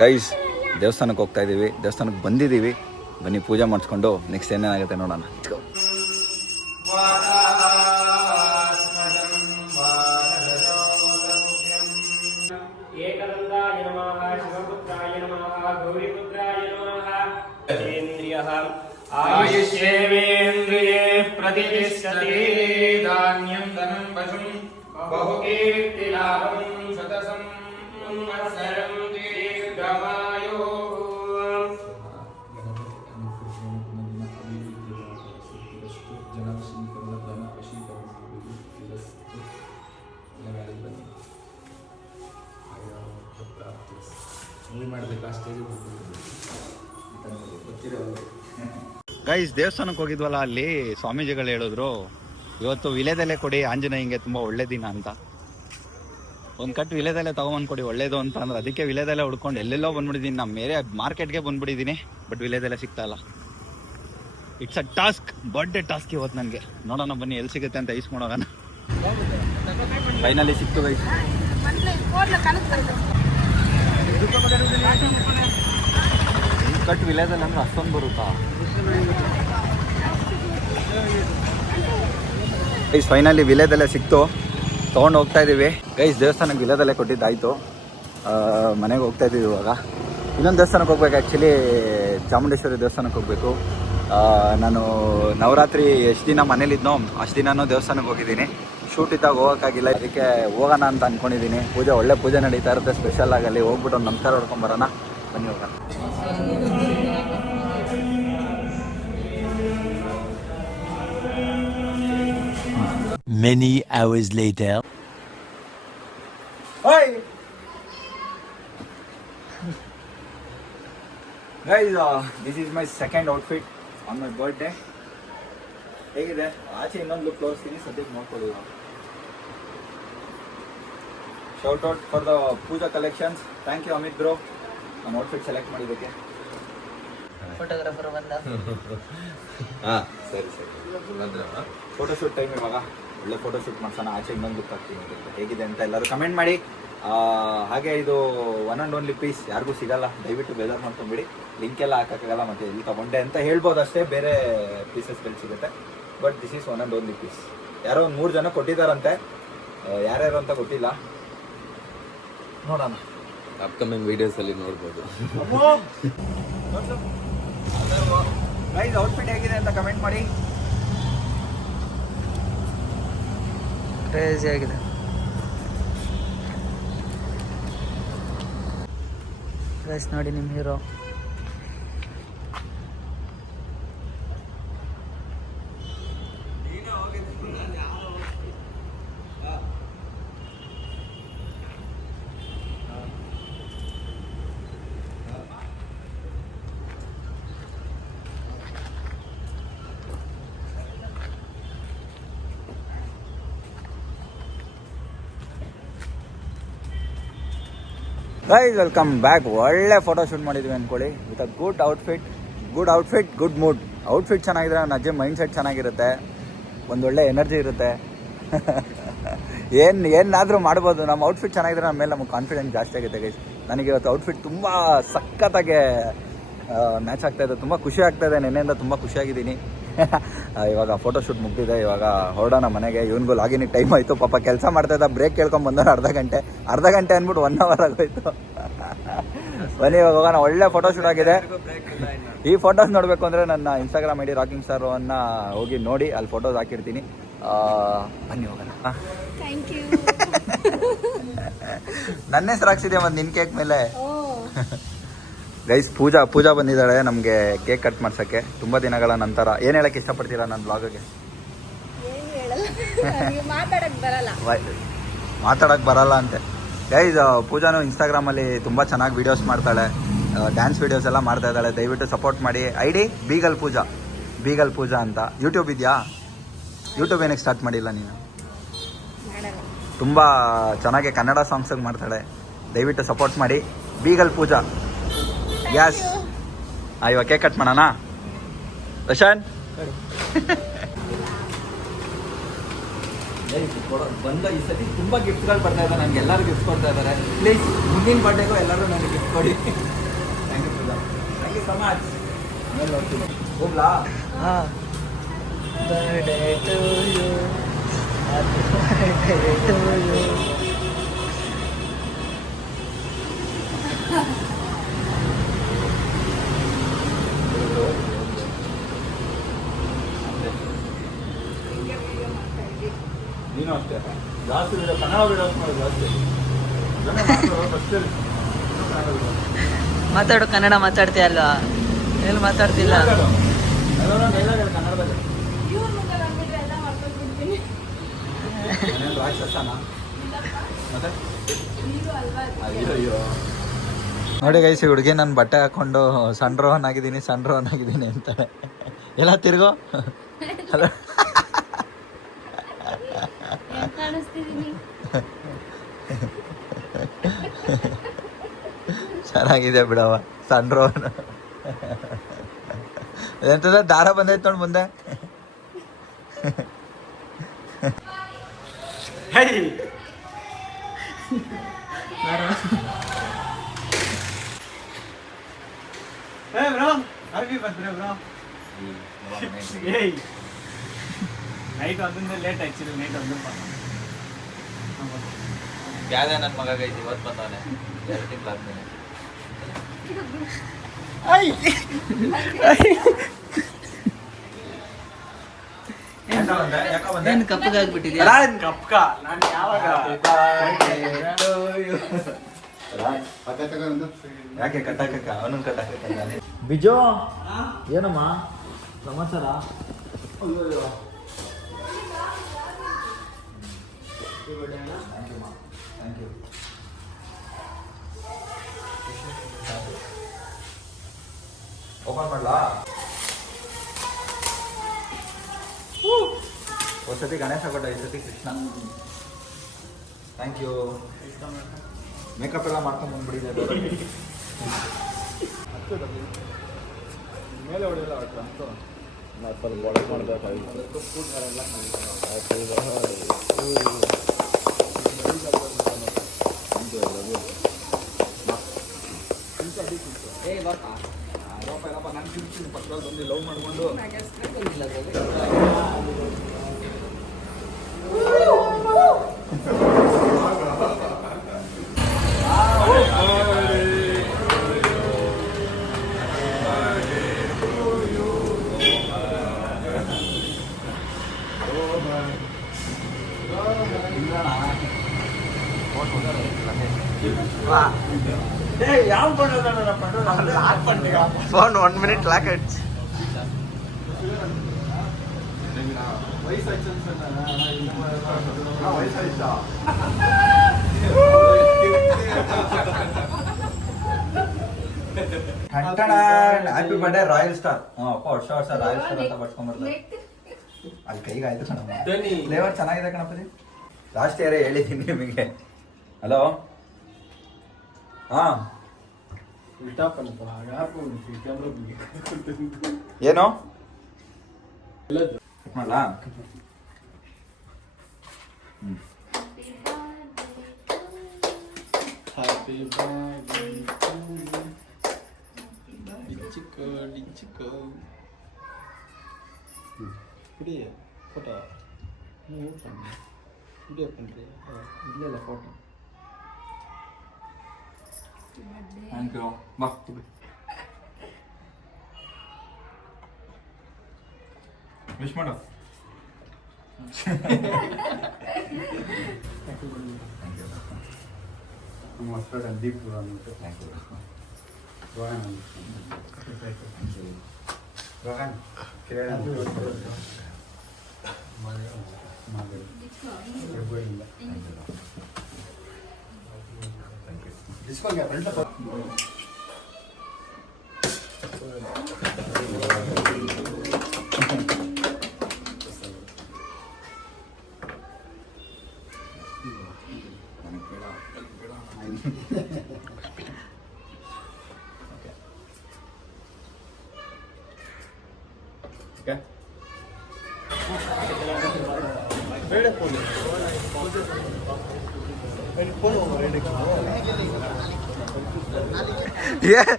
ಗೈಸ್, ದೇವಸ್ಥಾನಕ್ಕೆ ಹೋಗ್ತಾ ಇದ್ದೀವಿ. ದೇವಸ್ಥಾನಕ್ಕೆ ಬಂದಿದ್ದೀವಿ. ಬನ್ನಿ ಪೂಜೆ ಮಾಡಿಸ್ಕೊಂಡು ನೆಕ್ಸ್ಟ್ ಏನೇನಾಗುತ್ತೆ ನೋಡೋಣ. आयुष्येवेन्द्रिये प्रतिष्ठते धान्यं धनं पशुं बहुकीर्तिलाभं शतसं संवत्सरं दीर्घमायुः. ಮಾಡಬೇಕು ಅಷ್ಟೇ. ಗೈಸ್ ದೇವಸ್ಥಾನಕ್ಕೆ ಹೋಗಿದ್ವಲ್ಲ, ಅಲ್ಲಿ ಸ್ವಾಮೀಜಿಗಳು ಹೇಳಿದ್ರು ಇವತ್ತು ವಿಲೇದೆಲೆ ಕೊಡಿ ಆಂಜನೇಯಂಗೆ ತುಂಬ ಒಳ್ಳೆ ದಿನ ಅಂತ. ಒಂದು ಕಟ್ಟು ವಿಲೇದೆಲೆ ತೊಗೊಂಬಂದ್ಕೊಡಿ ಒಳ್ಳೇದು ಅಂತ ಅಂದ್ರೆ ಅದಕ್ಕೆ ವಿಲೇದೆಲೆ ಹುಡ್ಕೊಂಡು ಎಲ್ಲೆಲ್ಲೋ ಬಂದ್ಬಿಟ್ಟಿದ್ದೀನಿ. ನಮ್ಮ ಮೇರೆ ಮಾರ್ಕೆಟ್ಗೆ ಬಂದ್ಬಿಟ್ಟಿದ್ದೀನಿ, ಬಟ್ ವಿಲೇದೆಲೆ ಸಿಗ್ತಾ ಇಲ್ಲ. It's a task, birthday task ಇವತ್ತು ನನಗೆ. ನೋಡೋಣ ಬನ್ನಿ ಎಲ್ಲಿ ಸಿಗುತ್ತೆ ಅಂತ ಈಸ್ಕೊಂಡೋಗೋಣ. ಫೈನಲಿ ಸಿಕ್ತು ಗೈಸ್. ಕಟ್ ವಿಲೇಜಲ್ಲಿ ಅಂದ್ರೆ ಅಷ್ಟೊಂದು ಬರುತ್ತಾ ಗೈಸ್? ಫೈನಲಿ ವಿಲೇದಲ್ಲೇ ಸಿಕ್ತು, ತೊಗೊಂಡು ಹೋಗ್ತಾ ಇದ್ದೀವಿ ಗೈಸ್. ದೇವಸ್ಥಾನಕ್ಕೆ ವಿಲೇದಲ್ಲೇ ಕೊಟ್ಟಿದ್ದಾಯಿತು, ಮನೆಗೆ ಹೋಗ್ತಾ ಇದ್ದೀವಿ ಇವಾಗ. ಇನ್ನೊಂದು ದೇವಸ್ಥಾನಕ್ಕೆ ಹೋಗ್ಬೇಕು, ಆ್ಯಕ್ಚುಲಿ ಚಾಮುಂಡೇಶ್ವರಿ ದೇವಸ್ಥಾನಕ್ಕೆ ಹೋಗಬೇಕು. ನಾನು ನವರಾತ್ರಿ ಎಷ್ಟು ದಿನ ಮನೇಲಿದ್ನೋ ಅಷ್ಟು ದಿನನೂ ದೇವಸ್ಥಾನಕ್ಕೆ ಹೋಗಿದ್ದೀನಿ. ಶೂಟ್ ಇದ್ದಾಗ ಹೋಗೋಕ್ಕಾಗಿಲ್ಲ, ಅದಕ್ಕೆ ಹೋಗೋಣ ಅಂತ ಅಂದ್ಕೊಂಡಿದ್ದೀನಿ. ಪೂಜೆ ಒಳ್ಳೆ ಪೂಜೆ ನಡೀತಾ ಇರುತ್ತೆ, ಸ್ಪೆಷಲ್ ಆಗಲಿ. ಹೋಗ್ಬಿಟ್ಟು ಒಂದು ನಮಸ್ಕಾರ ಹೊಡ್ಕೊಂಬರೋಣ, ಬನ್ನಿ ಹೋಗೋಣ. Many hours later. Guys, this is my second outfit on my birthday. ಹೇಗಿದೆ? ಆಚೆ ಇನ್ನೊಂದು ಲುಕ್ ತೋರಿಸ್ತೀನಿ, ಸದ್ಯಕ್ಕೆ ನೋಡ್ಕೊಳ್ಳಿ. Shout out for the Pooja collections. Thank you Amit bro, ನಾನು ಔಟ್ಫಿಟ್ ಸೆಲೆಕ್ಟ್ ಮಾಡಿದ್ದಕ್ಕೆ. ಫೋಟೋಗ್ರಾಫರ್ ಬಂದ. ಹಾಂ ಸರಿ. ಫೋಟೋಶೂಟ್ ಟೈಮ್ ಇವಾಗ, ಒಳ್ಳೆ ಫೋಟೋಶೂಟ್ ಮಾಡ್ಸೋಣ. ಆಚೆ ಇನ್ನೊಂದು ಲುಕ್ ಹಾಕ್ತೀನಿ, ಹೇಗಿದೆ ಅಂತ ಎಲ್ಲರೂ ಕಮೆಂಟ್ ಮಾಡಿ. ಹಾಗೆ ಇದು ಒನ್ ಆ್ಯಂಡ್ ಓನ್ಲಿ ಪೀಸ್, ಯಾರಿಗೂ ಸಿಗಲ್ಲ, ದಯವಿಟ್ಟು ಬೇಜಾರು ಮಾಡ್ಕೊಂಬಿಡಿ. ಲಿಂಕ್ ಎಲ್ಲ ಹಾಕೋಕ್ಕಾಗಲ್ಲ, ಮತ್ತು ಎಲ್ಲಿ ತೊಗೊಂಡೆ ಅಂತ ಹೇಳ್ಬೋದು ಅಷ್ಟೇ, ಬೇರೆ ಪೀಸಸ್ಗಳು ಸಿಗುತ್ತೆ. But this is one and only piece. ಯಾರೋ ಒಂದು 3 ಜನ ಕೊಟ್ಟಿದ್ದಾರಂತೆ, ಯಾರ್ಯಾರು ಅಂತ ಗೊತ್ತಿಲ್ಲ, ನೋಡೋಣ. ಅಪ್ಕಮಿಂಗ್ ವಿಡಿಯೋಸಲ್ಲಿ ನೋಡ್ಬೋದು. ಗೈಸ್ ಔಟ್ಫಿಟ್ ಹೇಗಿದೆ ಅಂತ ಕಮೆಂಟ್ ಮಾಡಿ. ಕ್ರೇಜಿ ಆಗಿದೆ. ಗೈಸ್ ನೋಡಿ ನಿಮ್ಮ ಹೀರೋ. Guys welcome back. ಒಳ್ಳೆ ಫೋಟೋ ಶೂಟ್ ಮಾಡಿದ್ವಿ ಅಂದ್ಕೊಳ್ಳಿ, with a good outfit, good mood. Outfit ಚೆನ್ನಾಗಿದ್ರೆ ನನ್ನ ಅಜ್ಜಿ ಮೈಂಡ್ ಸೆಟ್ ಚೆನ್ನಾಗಿರುತ್ತೆ, ಒಂದೊಳ್ಳೆ ಎನರ್ಜಿ ಇರುತ್ತೆ. ಏನಾದರೂ ಮಾಡ್ಬೋದು. ನಮ್ಮ ಔಟ್ಫಿಟ್ ಚೆನ್ನಾಗಿದ್ರೆ ನಮ್ಮ ಮೇಲೆ ನಮಗೆ ಕಾನ್ಫಿಡೆನ್ಸ್ ಜಾಸ್ತಿ ಆಗುತ್ತೆ ಗೈಸ್. ನನಗೆ ಇವತ್ತು ಔಟ್ಫಿಟ್ ತುಂಬ ಸಖತ್ತಾಗೆ ಮ್ಯಾಚ್ ಆಗ್ತಾಯಿದೆ, ತುಂಬ ಖುಷಿ ಆಗ್ತಾಯಿದೆ. ನೆನ್ನೆಯಿಂದ ತುಂಬ ಖುಷಿಯಾಗಿದ್ದೀನಿ. ಇವಾಗ ಫೋಟೋಶೂಟ್ ಮುಗಿದಿದೆ, ಇವಾಗ ಹೊರಡೋಣ ಮನೆಗೆ. ಇವನಿಗೂ ಲಾಗಿನಿಗೆ ಟೈಮ್ ಆಯಿತು, ಪಾಪ ಕೆಲಸ ಮಾಡ್ತಾಯಿದ್ದ, ಬ್ರೇಕ್ ಕೇಳ್ಕೊಂಡು ಬಂದವನು ಅರ್ಧ ಗಂಟೆ ಅಂದ್ಬಿಟ್ಟು 1 hour ಆಗೋಯ್ತು. ಬನ್ನಿ ಇವಾಗ ಹೋಗೋಣ. ಒಳ್ಳೆ ಫೋಟೋಶೂಟ್ ಆಗಿದೆ. ಈ ಫೋಟೋಸ್ ನೋಡಬೇಕು ಅಂದರೆ ನನ್ನ ಇನ್ಸ್ಟಾಗ್ರಾಮ್ ಐಡಿ ರಾಕಿಂಗ್ ಸ್ಟಾರ್ ಅನ್ನ ಹೋಗಿ ನೋಡಿ, ಅಲ್ಲಿ ಫೋಟೋಸ್ ಹಾಕಿರ್ತೀನಿ. ಬನ್ನಿ ಹೋಗೋಣ. Thank you. ನನ್ನ ಹೆಸರು ಹಾಕ್ಸಿದ್ಯಾ ಮತ್ತು ನಿನ್ನ ಕೇಕ್ ಮೇಲೆ. ಗೈಸ್ ಪೂಜಾ ಬಂದಿದ್ದಾಳೆ ನಮಗೆ ಕೇಕ್ ಕಟ್ ಮಾಡ್ಸೋಕ್ಕೆ ತುಂಬ ದಿನಗಳ ನಂತರ. ಏನು ಹೇಳಕ್ಕೆ ಇಷ್ಟಪಡ್ತೀರಾ ನನ್ನ ಬ್ಲಾಗ್ಗೆ? ಮಾತಾಡೋಕ್ಕೆ ಬರಲ್ಲ ಅಂತೆ ಗೈಸ್. ಪೂಜಾನು ಇನ್ಸ್ಟಾಗ್ರಾಮಲ್ಲಿ ತುಂಬ ಚೆನ್ನಾಗಿ ವೀಡಿಯೋಸ್ ಮಾಡ್ತಾಳೆ, ಡ್ಯಾನ್ಸ್ ವೀಡಿಯೋಸ್ ಎಲ್ಲ ಮಾಡ್ತಾ ಇದ್ದಾಳೆ. ದಯವಿಟ್ಟು ಸಪೋರ್ಟ್ ಮಾಡಿ. ಐಡಿ ಬೀಗಲ್ ಪೂಜಾ ಅಂತ. ಯೂಟ್ಯೂಬ್ ಇದೆಯಾ? ಯೂಟ್ಯೂಬ್ ಏನಕ್ಕೆ ಸ್ಟಾರ್ಟ್ ಮಾಡಿಲ್ಲ ನೀನು? ತುಂಬ ಚೆನ್ನಾಗಿ ಕನ್ನಡ ಸಾಂಗ್ಸಾಗಿ ಮಾಡ್ತಾಳೆ, ದಯವಿಟ್ಟು ಸಪೋರ್ಟ್ ಮಾಡಿ. ಬೀಗಲ್ ಪೂಜಾ. ಯಸ್. ಇವಾಗ ಕೇಕ್ ಕಟ್ ಮಾಡೋಣ. ರಶಾನ್ ಬಂದ ಈ ಸತಿ ತುಂಬ ಗಿಫ್ಟ್ಗಳು ಬರ್ತಾ ಇದ್ದಾರೆ ನನಗೆ. ಎಲ್ಲರೂ ಗಿಫ್ಟ್ ಕೊಡ್ತಾ ಇದ್ದಾರೆ. ಪ್ಲೀಸ್ ಮುಂದಿನ ಬರ್ಡೇಗೂ ಎಲ್ಲರೂ ನನಗೆ ಗಿಫ್ಟ್ ಕೊಡಿ. Thank you Pooja, thank you so much. ಆಮೇಲೆ ನೋಡ್ತೀನಿ, ಹೋಗ್ಲಾ? ಹಾಂ. Birthday to you, happy birthday to you. ನೀನು ಅಷ್ಟೇ ಜಾಸ್ತಿ ವಿಡಿಯೋ ಕನ್ನಡ ವಿಡಿಯೋಸ್ ಮಾಡಿ ಜಾಸ್ತಿ. ಮಾತಾಡು, ಕನ್ನಡ ಮಾತಾಡ್ತೀಯ ಅಲ್ವಾ? ಎಲ್ಲಿ ಮಾತಾಡ್ತಿಲ್ಲ. ಕನ್ನಡದಲ್ಲಿ ರಾಕ್ಷಸನ ಮತ್ತೆ ಅಯ್ಯೋ ನೋಡಿ ಗೈಸ್, ಹುಡುಗಿ ನನ್ನ ಬಟ್ಟೆ ಹಾಕೊಂಡು ಸಣ್ಣ ರೋಹನ್ ಆಗಿದ್ದೀನಿ ಅಂತಾಳೆ. ಎಲ್ಲ ತಿರ್ಗೋ. ಹಲೋ, ಕಾಣಿಸ್ತಿದೀನಿ. ಚೆನ್ನಾಗಿದೆ ಬಿಡವ ಸಣ್ಣ ರೋಹನ್. ಎಂತದ ದಾರ ಬಂದೈತೆ ನೋಡಿ ಮುಂದೆ. ನೈಟ್ ಅದೊಂದು ಲೇಟ್ ಆಯ್ತು. ನೈಟ್ ಒಂದು ಯಾವ್ದೇ ನನ್ನ ಮಗ ಗೈತಿ ಇವತ್ತು ಬಂದವನೆ 2 ತಿಂಗಳಾದ್ಮೇಲೆ. ಏನು ಕಪ್ಪಗಾಗ್ಬಿಟ್ಟಿದ್ಯಾ? ಕಪ್ಕ ನಾನು ಯಾವಾಗ ಯಾಕೆ ಕಟ್ಟಾಕ ಅವನನ್ನು ಕಟ್ಟಾಕ ಬಿಜೋ ಏನಮ್ಮ ಸಮಾಚಾರ? ಓಪನ್ ಮಾಡ್ಲಾ? ಒಂದ್ಸತಿ ಗಣೇಶ ಕೊಟ್ಟ, ಈ ಸತಿ ಕೃಷ್ಣ. Thank you. ಮೇಕಪ್ ಎಲ್ಲ ಮಾಡ್ಕೊಂಡು ಬಂದ್ಬಿಟ್ಟಿದೆ. ಮೇಲೆ ಹೊಡೆಯಲ್ಲ ಅಂತ ಪಕ್ಕದಲ್ಲಿ ಬಂದು ಲವ್ ಮಾಡ್ಕೊಂಡು ಫೋನ್ 1 minute ಲಾಕ್ ಆಯ್ತು. Happy birthday royal star. ಅಪ್ಪ ವರ್ಷ ರಾಯಲ್ ಸ್ಟಾರ್ ಅಂತ ಬರ್ಸ್ಕೊಂಡ್ಬರ್ತಾರೆ. ಅಲ್ಲಿ ಕೈಗೆ ಆಯ್ತು ಕಣಪ್ಪ. ಫ್ಲೇವರ್ ಚೆನ್ನಾಗಿದೆ ಕಣಪ್ಪಜಿ. ಲಾಸ್ಟ್ ಇಯರ್ ಹೇಳಿದ್ದೀನಿ ನಿಮಗೆ. ಹಲೋ, ಹಾಂ ಏನು ಮಾಡಲಾ? Photo photo. Thank you. ಬಾ ವಿಶ್ ಮಾಡು. ದೀಪ್ ರೋಹನ್ ಕಿರಣ್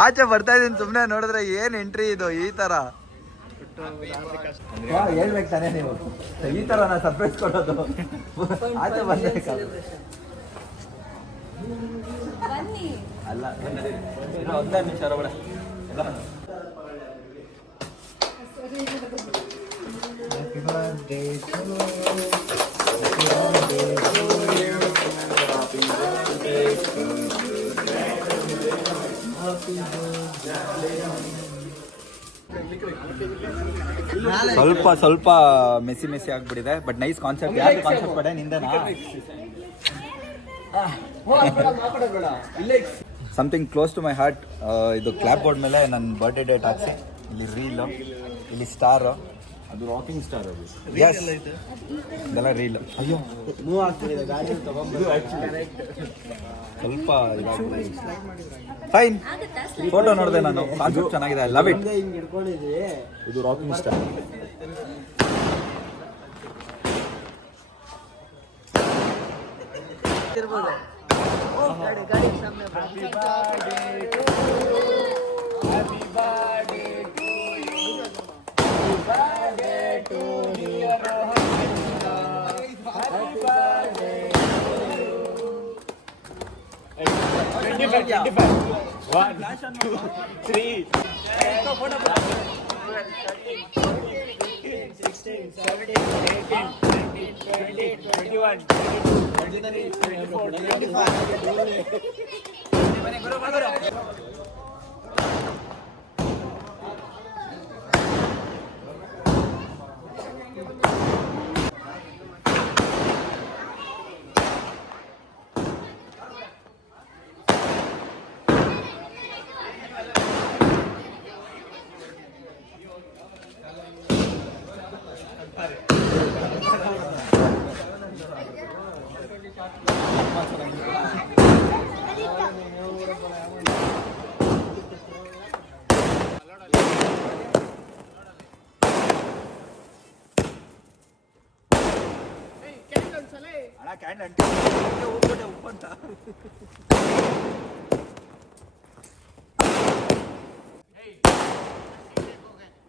ಆಚೆ ಬರ್ತಾ ಇದೀನಿ ಸುಮ್ಮನೆ ನೋಡಿದ್ರೆ ಏನ್ ಎಂಟ್ರಿ ಇದು ಈ ತರ ಹೇಳ್ಬೇಕು ತಾನೇ ನೀವು. ಈ ತರ ನಾ ಸರ್ಪ್ರೈಸ್ ಕೊಡೋದು. ಆಚೆ ಬರ್ಬೇಕು ಅಲ್ಲ. 15 ನಿಮಿಷ ಹೊರಗಡೆ. ಸ್ವಲ್ಪ ಮೆಸ್ಸಿ ಆಗ್ಬಿಟ್ಟಿದೆ, ಬಟ್ ನೈಸ್ ಕಾನ್ಸೆಪ್ಟ್. ಯಾಕೆ ಕಾನ್ಸೆಪ್ಟ್ ಪಡೆ ನಿಂದೇನಾ? Something close to my heart. ಇದು ಕ್ಲಾಪ್ ಬೋರ್ಡ್ ಮೇಲೆ ನನ್ನ ಬರ್ಡೇ ಡೇಟ್ ಹಾಕ್ಸಿ. ಇಲ್ಲಿ ರೀಲು, ಇಲ್ಲಿ ಸ್ಟಾರು, ಅದು ರಾಕಿಂಗ್ ಸ್ಟಾರ್ ಅದು. ಇದೆಲ್ಲ ರೀಲ್. ಅಯ್ಯೋ ಮೂವ್ ಆಗ್ತಿದೆ ಗಾಡಿ ಸ್ವಲ್ಪ ಇದಾಗಿದೆ. ಫೈನ್. ಫೋಟೋ ನೋಡಿದೆ ನಾನು, ಕಾನ್ಸೆಪ್ಟ್ ಚೆನ್ನಾಗಿದೆ, ಐ ಲವ್ ಇಟ್. ಹಿಂಗೆ ಹಿಡ್ಕೊಂಡಿದ್ವಿ. ಇದು ರಾಕಿಂಗ್ ಸ್ಟಾರ್. ಇರ್ಬೋದು. ಗಾಡಿ ಸಾಮ್ನೆ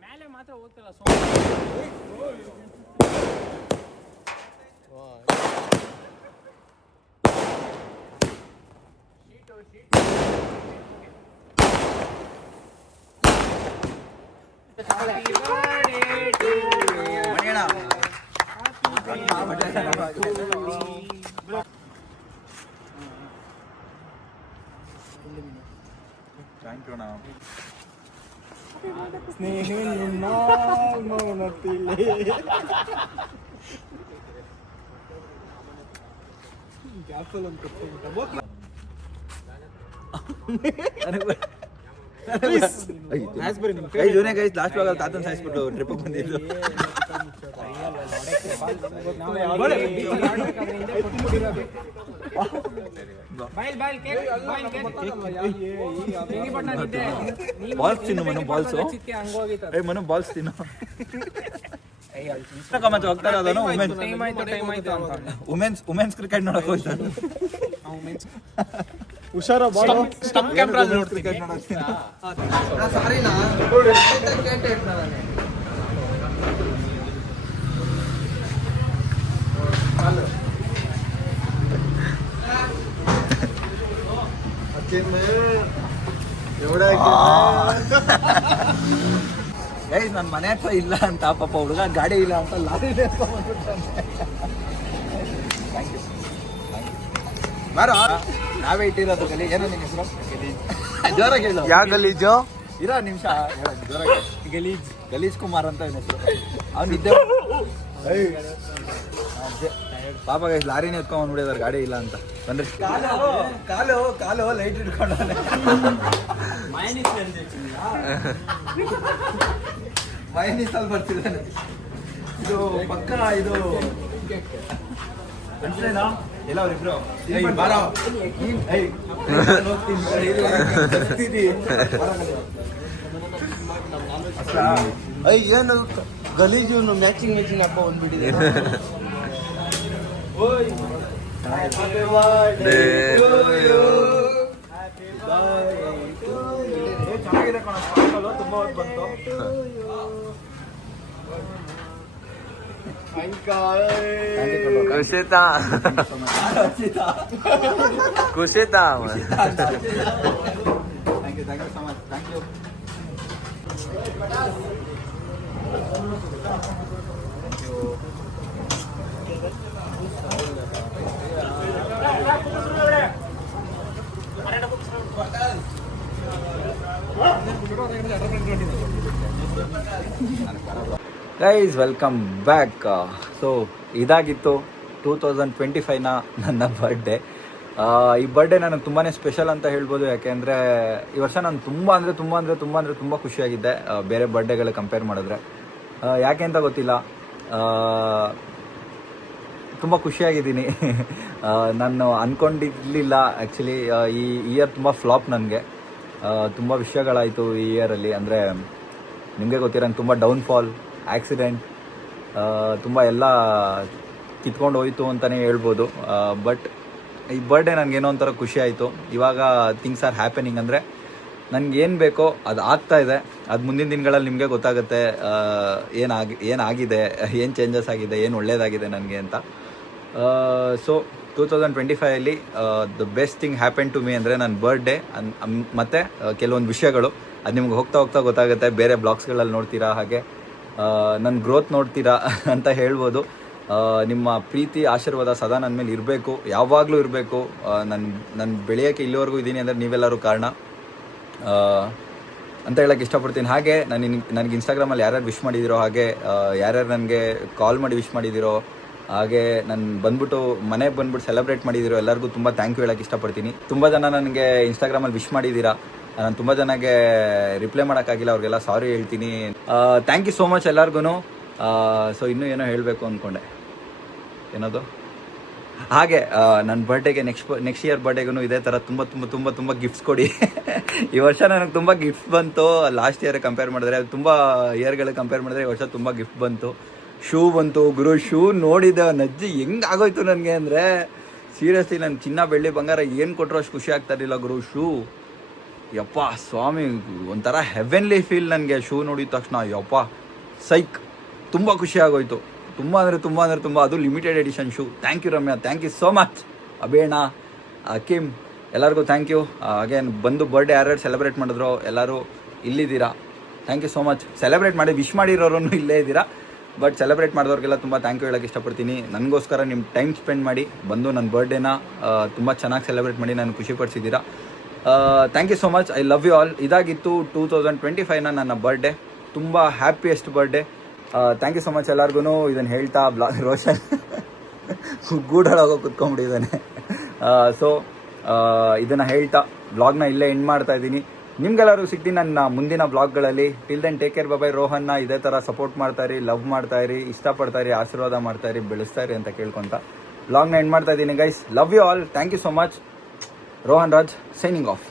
ಮೇಲೆ ಮಾತ್ರ ಹೋಗ್ತಲ್ಲ ಥ್ಯಾಂಕ್ ಯು. ನಾವು ಜೂನೇ ಗೈಸ್ ಲಾಸ್ಟ್ ವಾಗಲ್ಲಿ ತಾತನ ಸಾಯಿಸ್ಬಿಟ್ಟು ಟ್ರಿಪ್ ಬಂದಿದ್ದು. ಬಾಲ್ಸ್ ತಿನ್ನು ಮನು, ಬಾಲ್ಸು. ಏ ಮನು ಬಾಲ್ಸ್ ತಿನ್ನು. ಮತ್ತೆ ಹೋಗ್ತಾ ಇರೋದನು ವುಮೆನ್ಸ್ ಕ್ರಿಕೆಟ್ ನೋಡಕ್ ಹೋಗ್ತಾನೆ. ಹುಷಾರ ಸ್ಟಂಪ್ ಕ್ಯಾಮ್ರಾ ಕ್ರಿಕೆಟ್ ನೋಡಕ್. ಸಾರಿನಾ ಗೈಸ್ ನನ್ನ ಮನೆ ಹತ್ರ ಇಲ್ಲ ಅಂತ ಪಾಪ ಹುಡುಗ ಗಾಡಿ ಇಲ್ಲ ಅಂತ ಲಾರಿ ಬಾರೋ. ನಾವೇ ಇಟ್ಟಿರೋದು ಗಲಿ. ಏನೋ ನಿನ್ನ ಹೆಸರು? ಜೋರಾಗಿ ಹೇಳು. ಯಾವ ಗಲೀಜು? ಇರೋ ನಿಮಿಷ ಜೋರಾಗಿ. ಗಲೀಜ್ ಕುಮಾರ್ ಅಂತ ಅವನ ಹೆಸರು. ಅವ್ನು ಇದ್ದೆ ಪಾಪ ಗೈಸ್ ಲಾರಿನೇ ಎತ್ಕೊಂಡ್ ಬಂದ್ಬಿಟ್ಟಿದಾರೆ ಗಾಡಿ ಇಲ್ಲ ಅಂತ. ಬಂದ್ರೆ ಕಾಲು ಲೈಟ್ ಇಟ್ಕೊಂಡು ಮೈನೀಸಲ್ಲಿ ಬರ್ತಿದ್ದಾನೆ. ಇದು ಪಕ್ಕ ಇದು ಅನ್ಸಲೇನಾ? ಎಲ್ಲ ಅವ್ರಿಬ್ರು ಏನು ಗಲೀಜು ಮ್ಯಾಚಿಂಗ್ ಹಬ್ಬ ಬಂದ್ಬಿಟ್ಟಿದೆ. ಚೆನ್ನಾಗಿದೆ ಕಣ, ತುಂಬಾ ಹೊತ್ತು ಬಂತು. ಖುಷಿತಾ ಖುಷಿತಾ thank you so much. Thank you. Guys welcome back. So ಇದಾಗಿತ್ತು 2025ನ ನನ್ನ ಬರ್ಡೇ. ಈ ಬರ್ಡೇ ನನಗೆ ತುಂಬಾ ಸ್ಪೆಷಲ್ ಅಂತ ಹೇಳ್ಬೋದು. ಯಾಕೆಂದರೆ ಈ ವರ್ಷ ನಾನು ತುಂಬ ಖುಷಿಯಾಗಿದ್ದೆ ಬೇರೆ ಬರ್ಡೇಗಳು ಕಂಪೇರ್ ಮಾಡಿದ್ರೆ. ಯಾಕೆ ಅಂತ ಗೊತ್ತಿಲ್ಲ, ತುಂಬ ಖುಷಿಯಾಗಿದ್ದೀನಿ. ನಾನು ಅಂದ್ಕೊಂಡಿರಲಿಲ್ಲ ಆ್ಯಕ್ಚುಲಿ ಈ ಇಯರ್ ತುಂಬ ಫ್ಲಾಪ್ ನನಗೆ. ತುಂಬ ವಿಷಯಗಳಾಯಿತು ಈ ಇಯರಲ್ಲಿ. ಅಂದರೆ ನಿಮಗೆ ಗೊತ್ತಿರೋಂಗೆ ತುಂಬ ಡೌನ್ಫಾಲ್, ಆ್ಯಕ್ಸಿಡೆಂಟ್, ತುಂಬ ಎಲ್ಲ ಕಿತ್ಕೊಂಡು ಹೋಯಿತು ಅಂತಲೇ ಹೇಳ್ಬೋದು. ಬಟ್ ಈ ಬರ್ಡೇ ನನಗೇನೋ ಒಂಥರ ಖುಷಿ ಆಯಿತು. ಇವಾಗ ಥಿಂಗ್ಸ್ ಆರ್ ಹ್ಯಾಪನಿಂಗ್. ಅಂದರೆ ನನಗೇನು ಬೇಕೋ ಅದು ಆಗ್ತಾಯಿದೆ. ಅದು ಮುಂದಿನ ದಿನಗಳಲ್ಲಿ ನಿಮಗೆ ಗೊತ್ತಾಗುತ್ತೆ ಏನಾಗಿದೆ, ಏನು ಚೇಂಜಸ್ ಆಗಿದೆ, ಏನು ಒಳ್ಳೆಯದಾಗಿದೆ ನನಗೆ ಅಂತ. So 2025 the best thing happen to me ಅಂದರೆ ನನ್ನ ಬರ್ಡೇ ಮತ್ತು ಕೆಲವೊಂದು ವಿಷಯಗಳು. ಅದು ನಿಮ್ಗೆ ಹೋಗ್ತಾ ಗೊತ್ತಾಗುತ್ತೆ. ಬೇರೆ ಬ್ಲಾಗ್ಸ್ಗಳಲ್ಲಿ ನೋಡ್ತೀರಾ, ಹಾಗೆ ನನ್ನ ಗ್ರೋತ್ ನೋಡ್ತೀರಾ ಅಂತ ಹೇಳ್ಬೋದು. ನಿಮ್ಮ ಪ್ರೀತಿ ಆಶೀರ್ವಾದ ಸದಾ ನನ್ನ ಮೇಲೆ ಇರಬೇಕು, ಯಾವಾಗಲೂ ಇರಬೇಕು. ನನ್ನ ಬೆಳೆಯೋಕ್ಕೆ ಇಲ್ಲಿವರೆಗೂ ಇದ್ದೀನಿ ಅಂದರೆ ನೀವೆಲ್ಲರೂ ಕಾರಣ ಅಂತ ಹೇಳೋಕ್ಕೆ ಇಷ್ಟಪಡ್ತೀನಿ. ಹಾಗೆ ನನಗೆ ಇನ್ಸ್ಟಾಗ್ರಾಮಲ್ಲಿ ಯಾರ್ಯಾರು ವಿಶ್ ಮಾಡಿದಿರೋ, ಹಾಗೆ ಯಾರ್ಯಾರು ನನಗೆ ಕಾಲ್ ಮಾಡಿ ವಿಶ್ ಮಾಡಿದಿರೋ, ಹಾಗೆ ನಾನು ಮನೆಗೆ ಬಂದ್ಬಿಟ್ಟು ಸೆಲೆಬ್ರೇಟ್ ಮಾಡಿದಿರೋ ಎಲ್ಲರಿಗೂ ತುಂಬ ಥ್ಯಾಂಕ್ ಯು ಹೇಳೋಕ್ಕೆ ಇಷ್ಟಪಡ್ತೀನಿ. ತುಂಬ ಜನ ನನಗೆ ಇನ್ಸ್ಟಾಗ್ರಾಮಲ್ಲಿ ವಿಶ್ ಮಾಡಿದ್ದೀರಾ. ನಾನು ತುಂಬ ಜನಕ್ಕೆ ರಿಪ್ಲೈ ಮಾಡೋಕ್ಕಾಗಿಲ್ಲ, ಅವ್ರಿಗೆಲ್ಲ ಸಾರಿ ಹೇಳ್ತೀನಿ. ಥ್ಯಾಂಕ್ ಯು ಸೋ ಮಚ್ ಎಲ್ಲರಿಗೂ. ಸೊ ಇನ್ನೂ ಏನೋ ಹೇಳಬೇಕು ಅಂದ್ಕೊಂಡೆ, ಏನದು ಹಾಗೆ ನನ್ನ ಬರ್ಡೇಗೆ ನೆಕ್ಸ್ಟ್ ಇಯರ್ ಬರ್ಡೇಗೂ ಇದೇ ಥರ ತುಂಬ ಗಿಫ್ಟ್ಸ್ ಕೊಡಿ. ಈ ವರ್ಷ ನನಗೆ ತುಂಬ ಗಿಫ್ಟ್ಸ್ ಬಂತು. ಲಾಸ್ಟ್ ಇಯರ್ ಕಂಪೇರ್ ಮಾಡಿದ್ರೆ, ತುಂಬ ಇಯರ್ಗಳಿಗೆ ಕಂಪೇರ್ ಮಾಡಿದ್ರೆ ಈ ವರ್ಷ ತುಂಬ ಗಿಫ್ಟ್ ಬಂತು. ಶೂ ಬಂತು ಗುರು. ಶೂ ನೋಡಿದ್ದೆ ನಜ್ಜಿ ಹೆಂಗೆ ಆಗೋಯ್ತು ನನಗೆ ಅಂದರೆ ಸೀರಿಯಸ್ಲಿ. ನಾನು ಚಿನ್ನ ಬೆಳ್ಳಿ ಬಂಗಾರ ಏನು ಕೊಟ್ಟರು ಅಷ್ಟು ಖುಷಿ ಆಗ್ತಾ ಇರಲಿಲ್ಲ ಗುರು. ಶೂ ಯಪ್ಪ ಸ್ವಾಮಿ, ಒಂಥರ ಹೆವೆನ್ಲಿ ಫೀಲ್ ನನಗೆ ಶೂ ನೋಡಿದ ತಕ್ಷಣ. ಯಪ್ಪ ಸೈಕ್, ತುಂಬ ಖುಷಿ ಆಗೋಯ್ತು. ತುಂಬ ಅದು limited edition shoe. Thank you Ramya, thank you so much. ಅಬೇಣ, ಅಕೀಮ್, ಎಲ್ಲರಿಗೂ ಥ್ಯಾಂಕ್ ಯು. ಅಗೇನ್ ಬಂದು ಬರ್ಡೇ ಯಾರ್ಯಾರು ಸೆಲೆಬ್ರೇಟ್ ಮಾಡಿದ್ರು ಎಲ್ಲರೂ ಇಲ್ಲಿದ್ದೀರಾ, thank you so much. Celebrate ಮಾಡಿ ವಿಶ್ ಮಾಡಿರೋರು ಇಲ್ಲೇ ಇದ್ದೀರಾ, ಬಟ್ ಸೆಲೆಬ್ರೇಟ್ ಮಾಡಿದವ್ರಿಗೆಲ್ಲ ತುಂಬ ಥ್ಯಾಂಕ್ ಯು ಹೇಳೋಕ್ಕೆ ಇಷ್ಟಪಡ್ತೀನಿ. ನನಗೋಸ್ಕರ ನಿಮ್ಮ ಟೈಮ್ ಸ್ಪೆಂಡ್ ಮಾಡಿ ಬಂದು ನನ್ನ ಬರ್ಡೇನ ತುಂಬ ಚೆನ್ನಾಗಿ ಸೆಲೆಬ್ರೇಟ್ ಮಾಡಿ ನಾನು ಖುಷಿಪಡಿಸಿದ್ದೀರಾ. Thank you so much. I love you all. ಇದಾಗಿತ್ತು 2025ನ ನನ್ನ ಬರ್ಡೇ. ತುಂಬ happiest birthday. Thank you so much ಎಲ್ಲರಿಗೂ. ಇದನ್ನು ಹೇಳ್ತಾ ರೋಷನ್ ಗೂಡಾಳೋಗೋ ಕುತ್ಕೊಂಡ್ಬಿಟ್ಟಿದ್ದಾನೆ. ಸೊ ಇದನ್ನು ಹೇಳ್ತಾ ವ್ಲಾಗ್ನ ಇಲ್ಲೇ ಎಂಡ್ ಮಾಡ್ತಾ ಇದ್ದೀನಿ. ನಿಮ್ಗೆಲ್ಲರಿಗೂ ಸಿಗ್ತೀನಿ ನನ್ನ ಮುಂದಿನ ವ್ಲಾಗ್ಗಳಲ್ಲಿ. ಟಿಲ್ ದೆನ್ ಟೇಕ್ ಕೇರ್, ಬಾಯ್. ರೋಹನ್ನ ಇದೇ ಥರ ಸಪೋರ್ಟ್ ಮಾಡ್ತಾಯಿರಿ, ಲವ್ ಮಾಡ್ತಾಯಿರಿ, ಇಷ್ಟಪಡ್ತಾಯಿರಿ, ಆಶೀರ್ವಾದ ಮಾಡ್ತಾಯಿರಿ, ಬೆಳೆಸ್ತಾಯಿರಿ ಅಂತ ಕೇಳ್ಕೊತ ವ್ಲಾಗ್ನ ಎಂಡ್ ಮಾಡ್ತಾ ಇದ್ದೀನಿ guys. Love you all. Thank you so much. Rohan Raj signing of.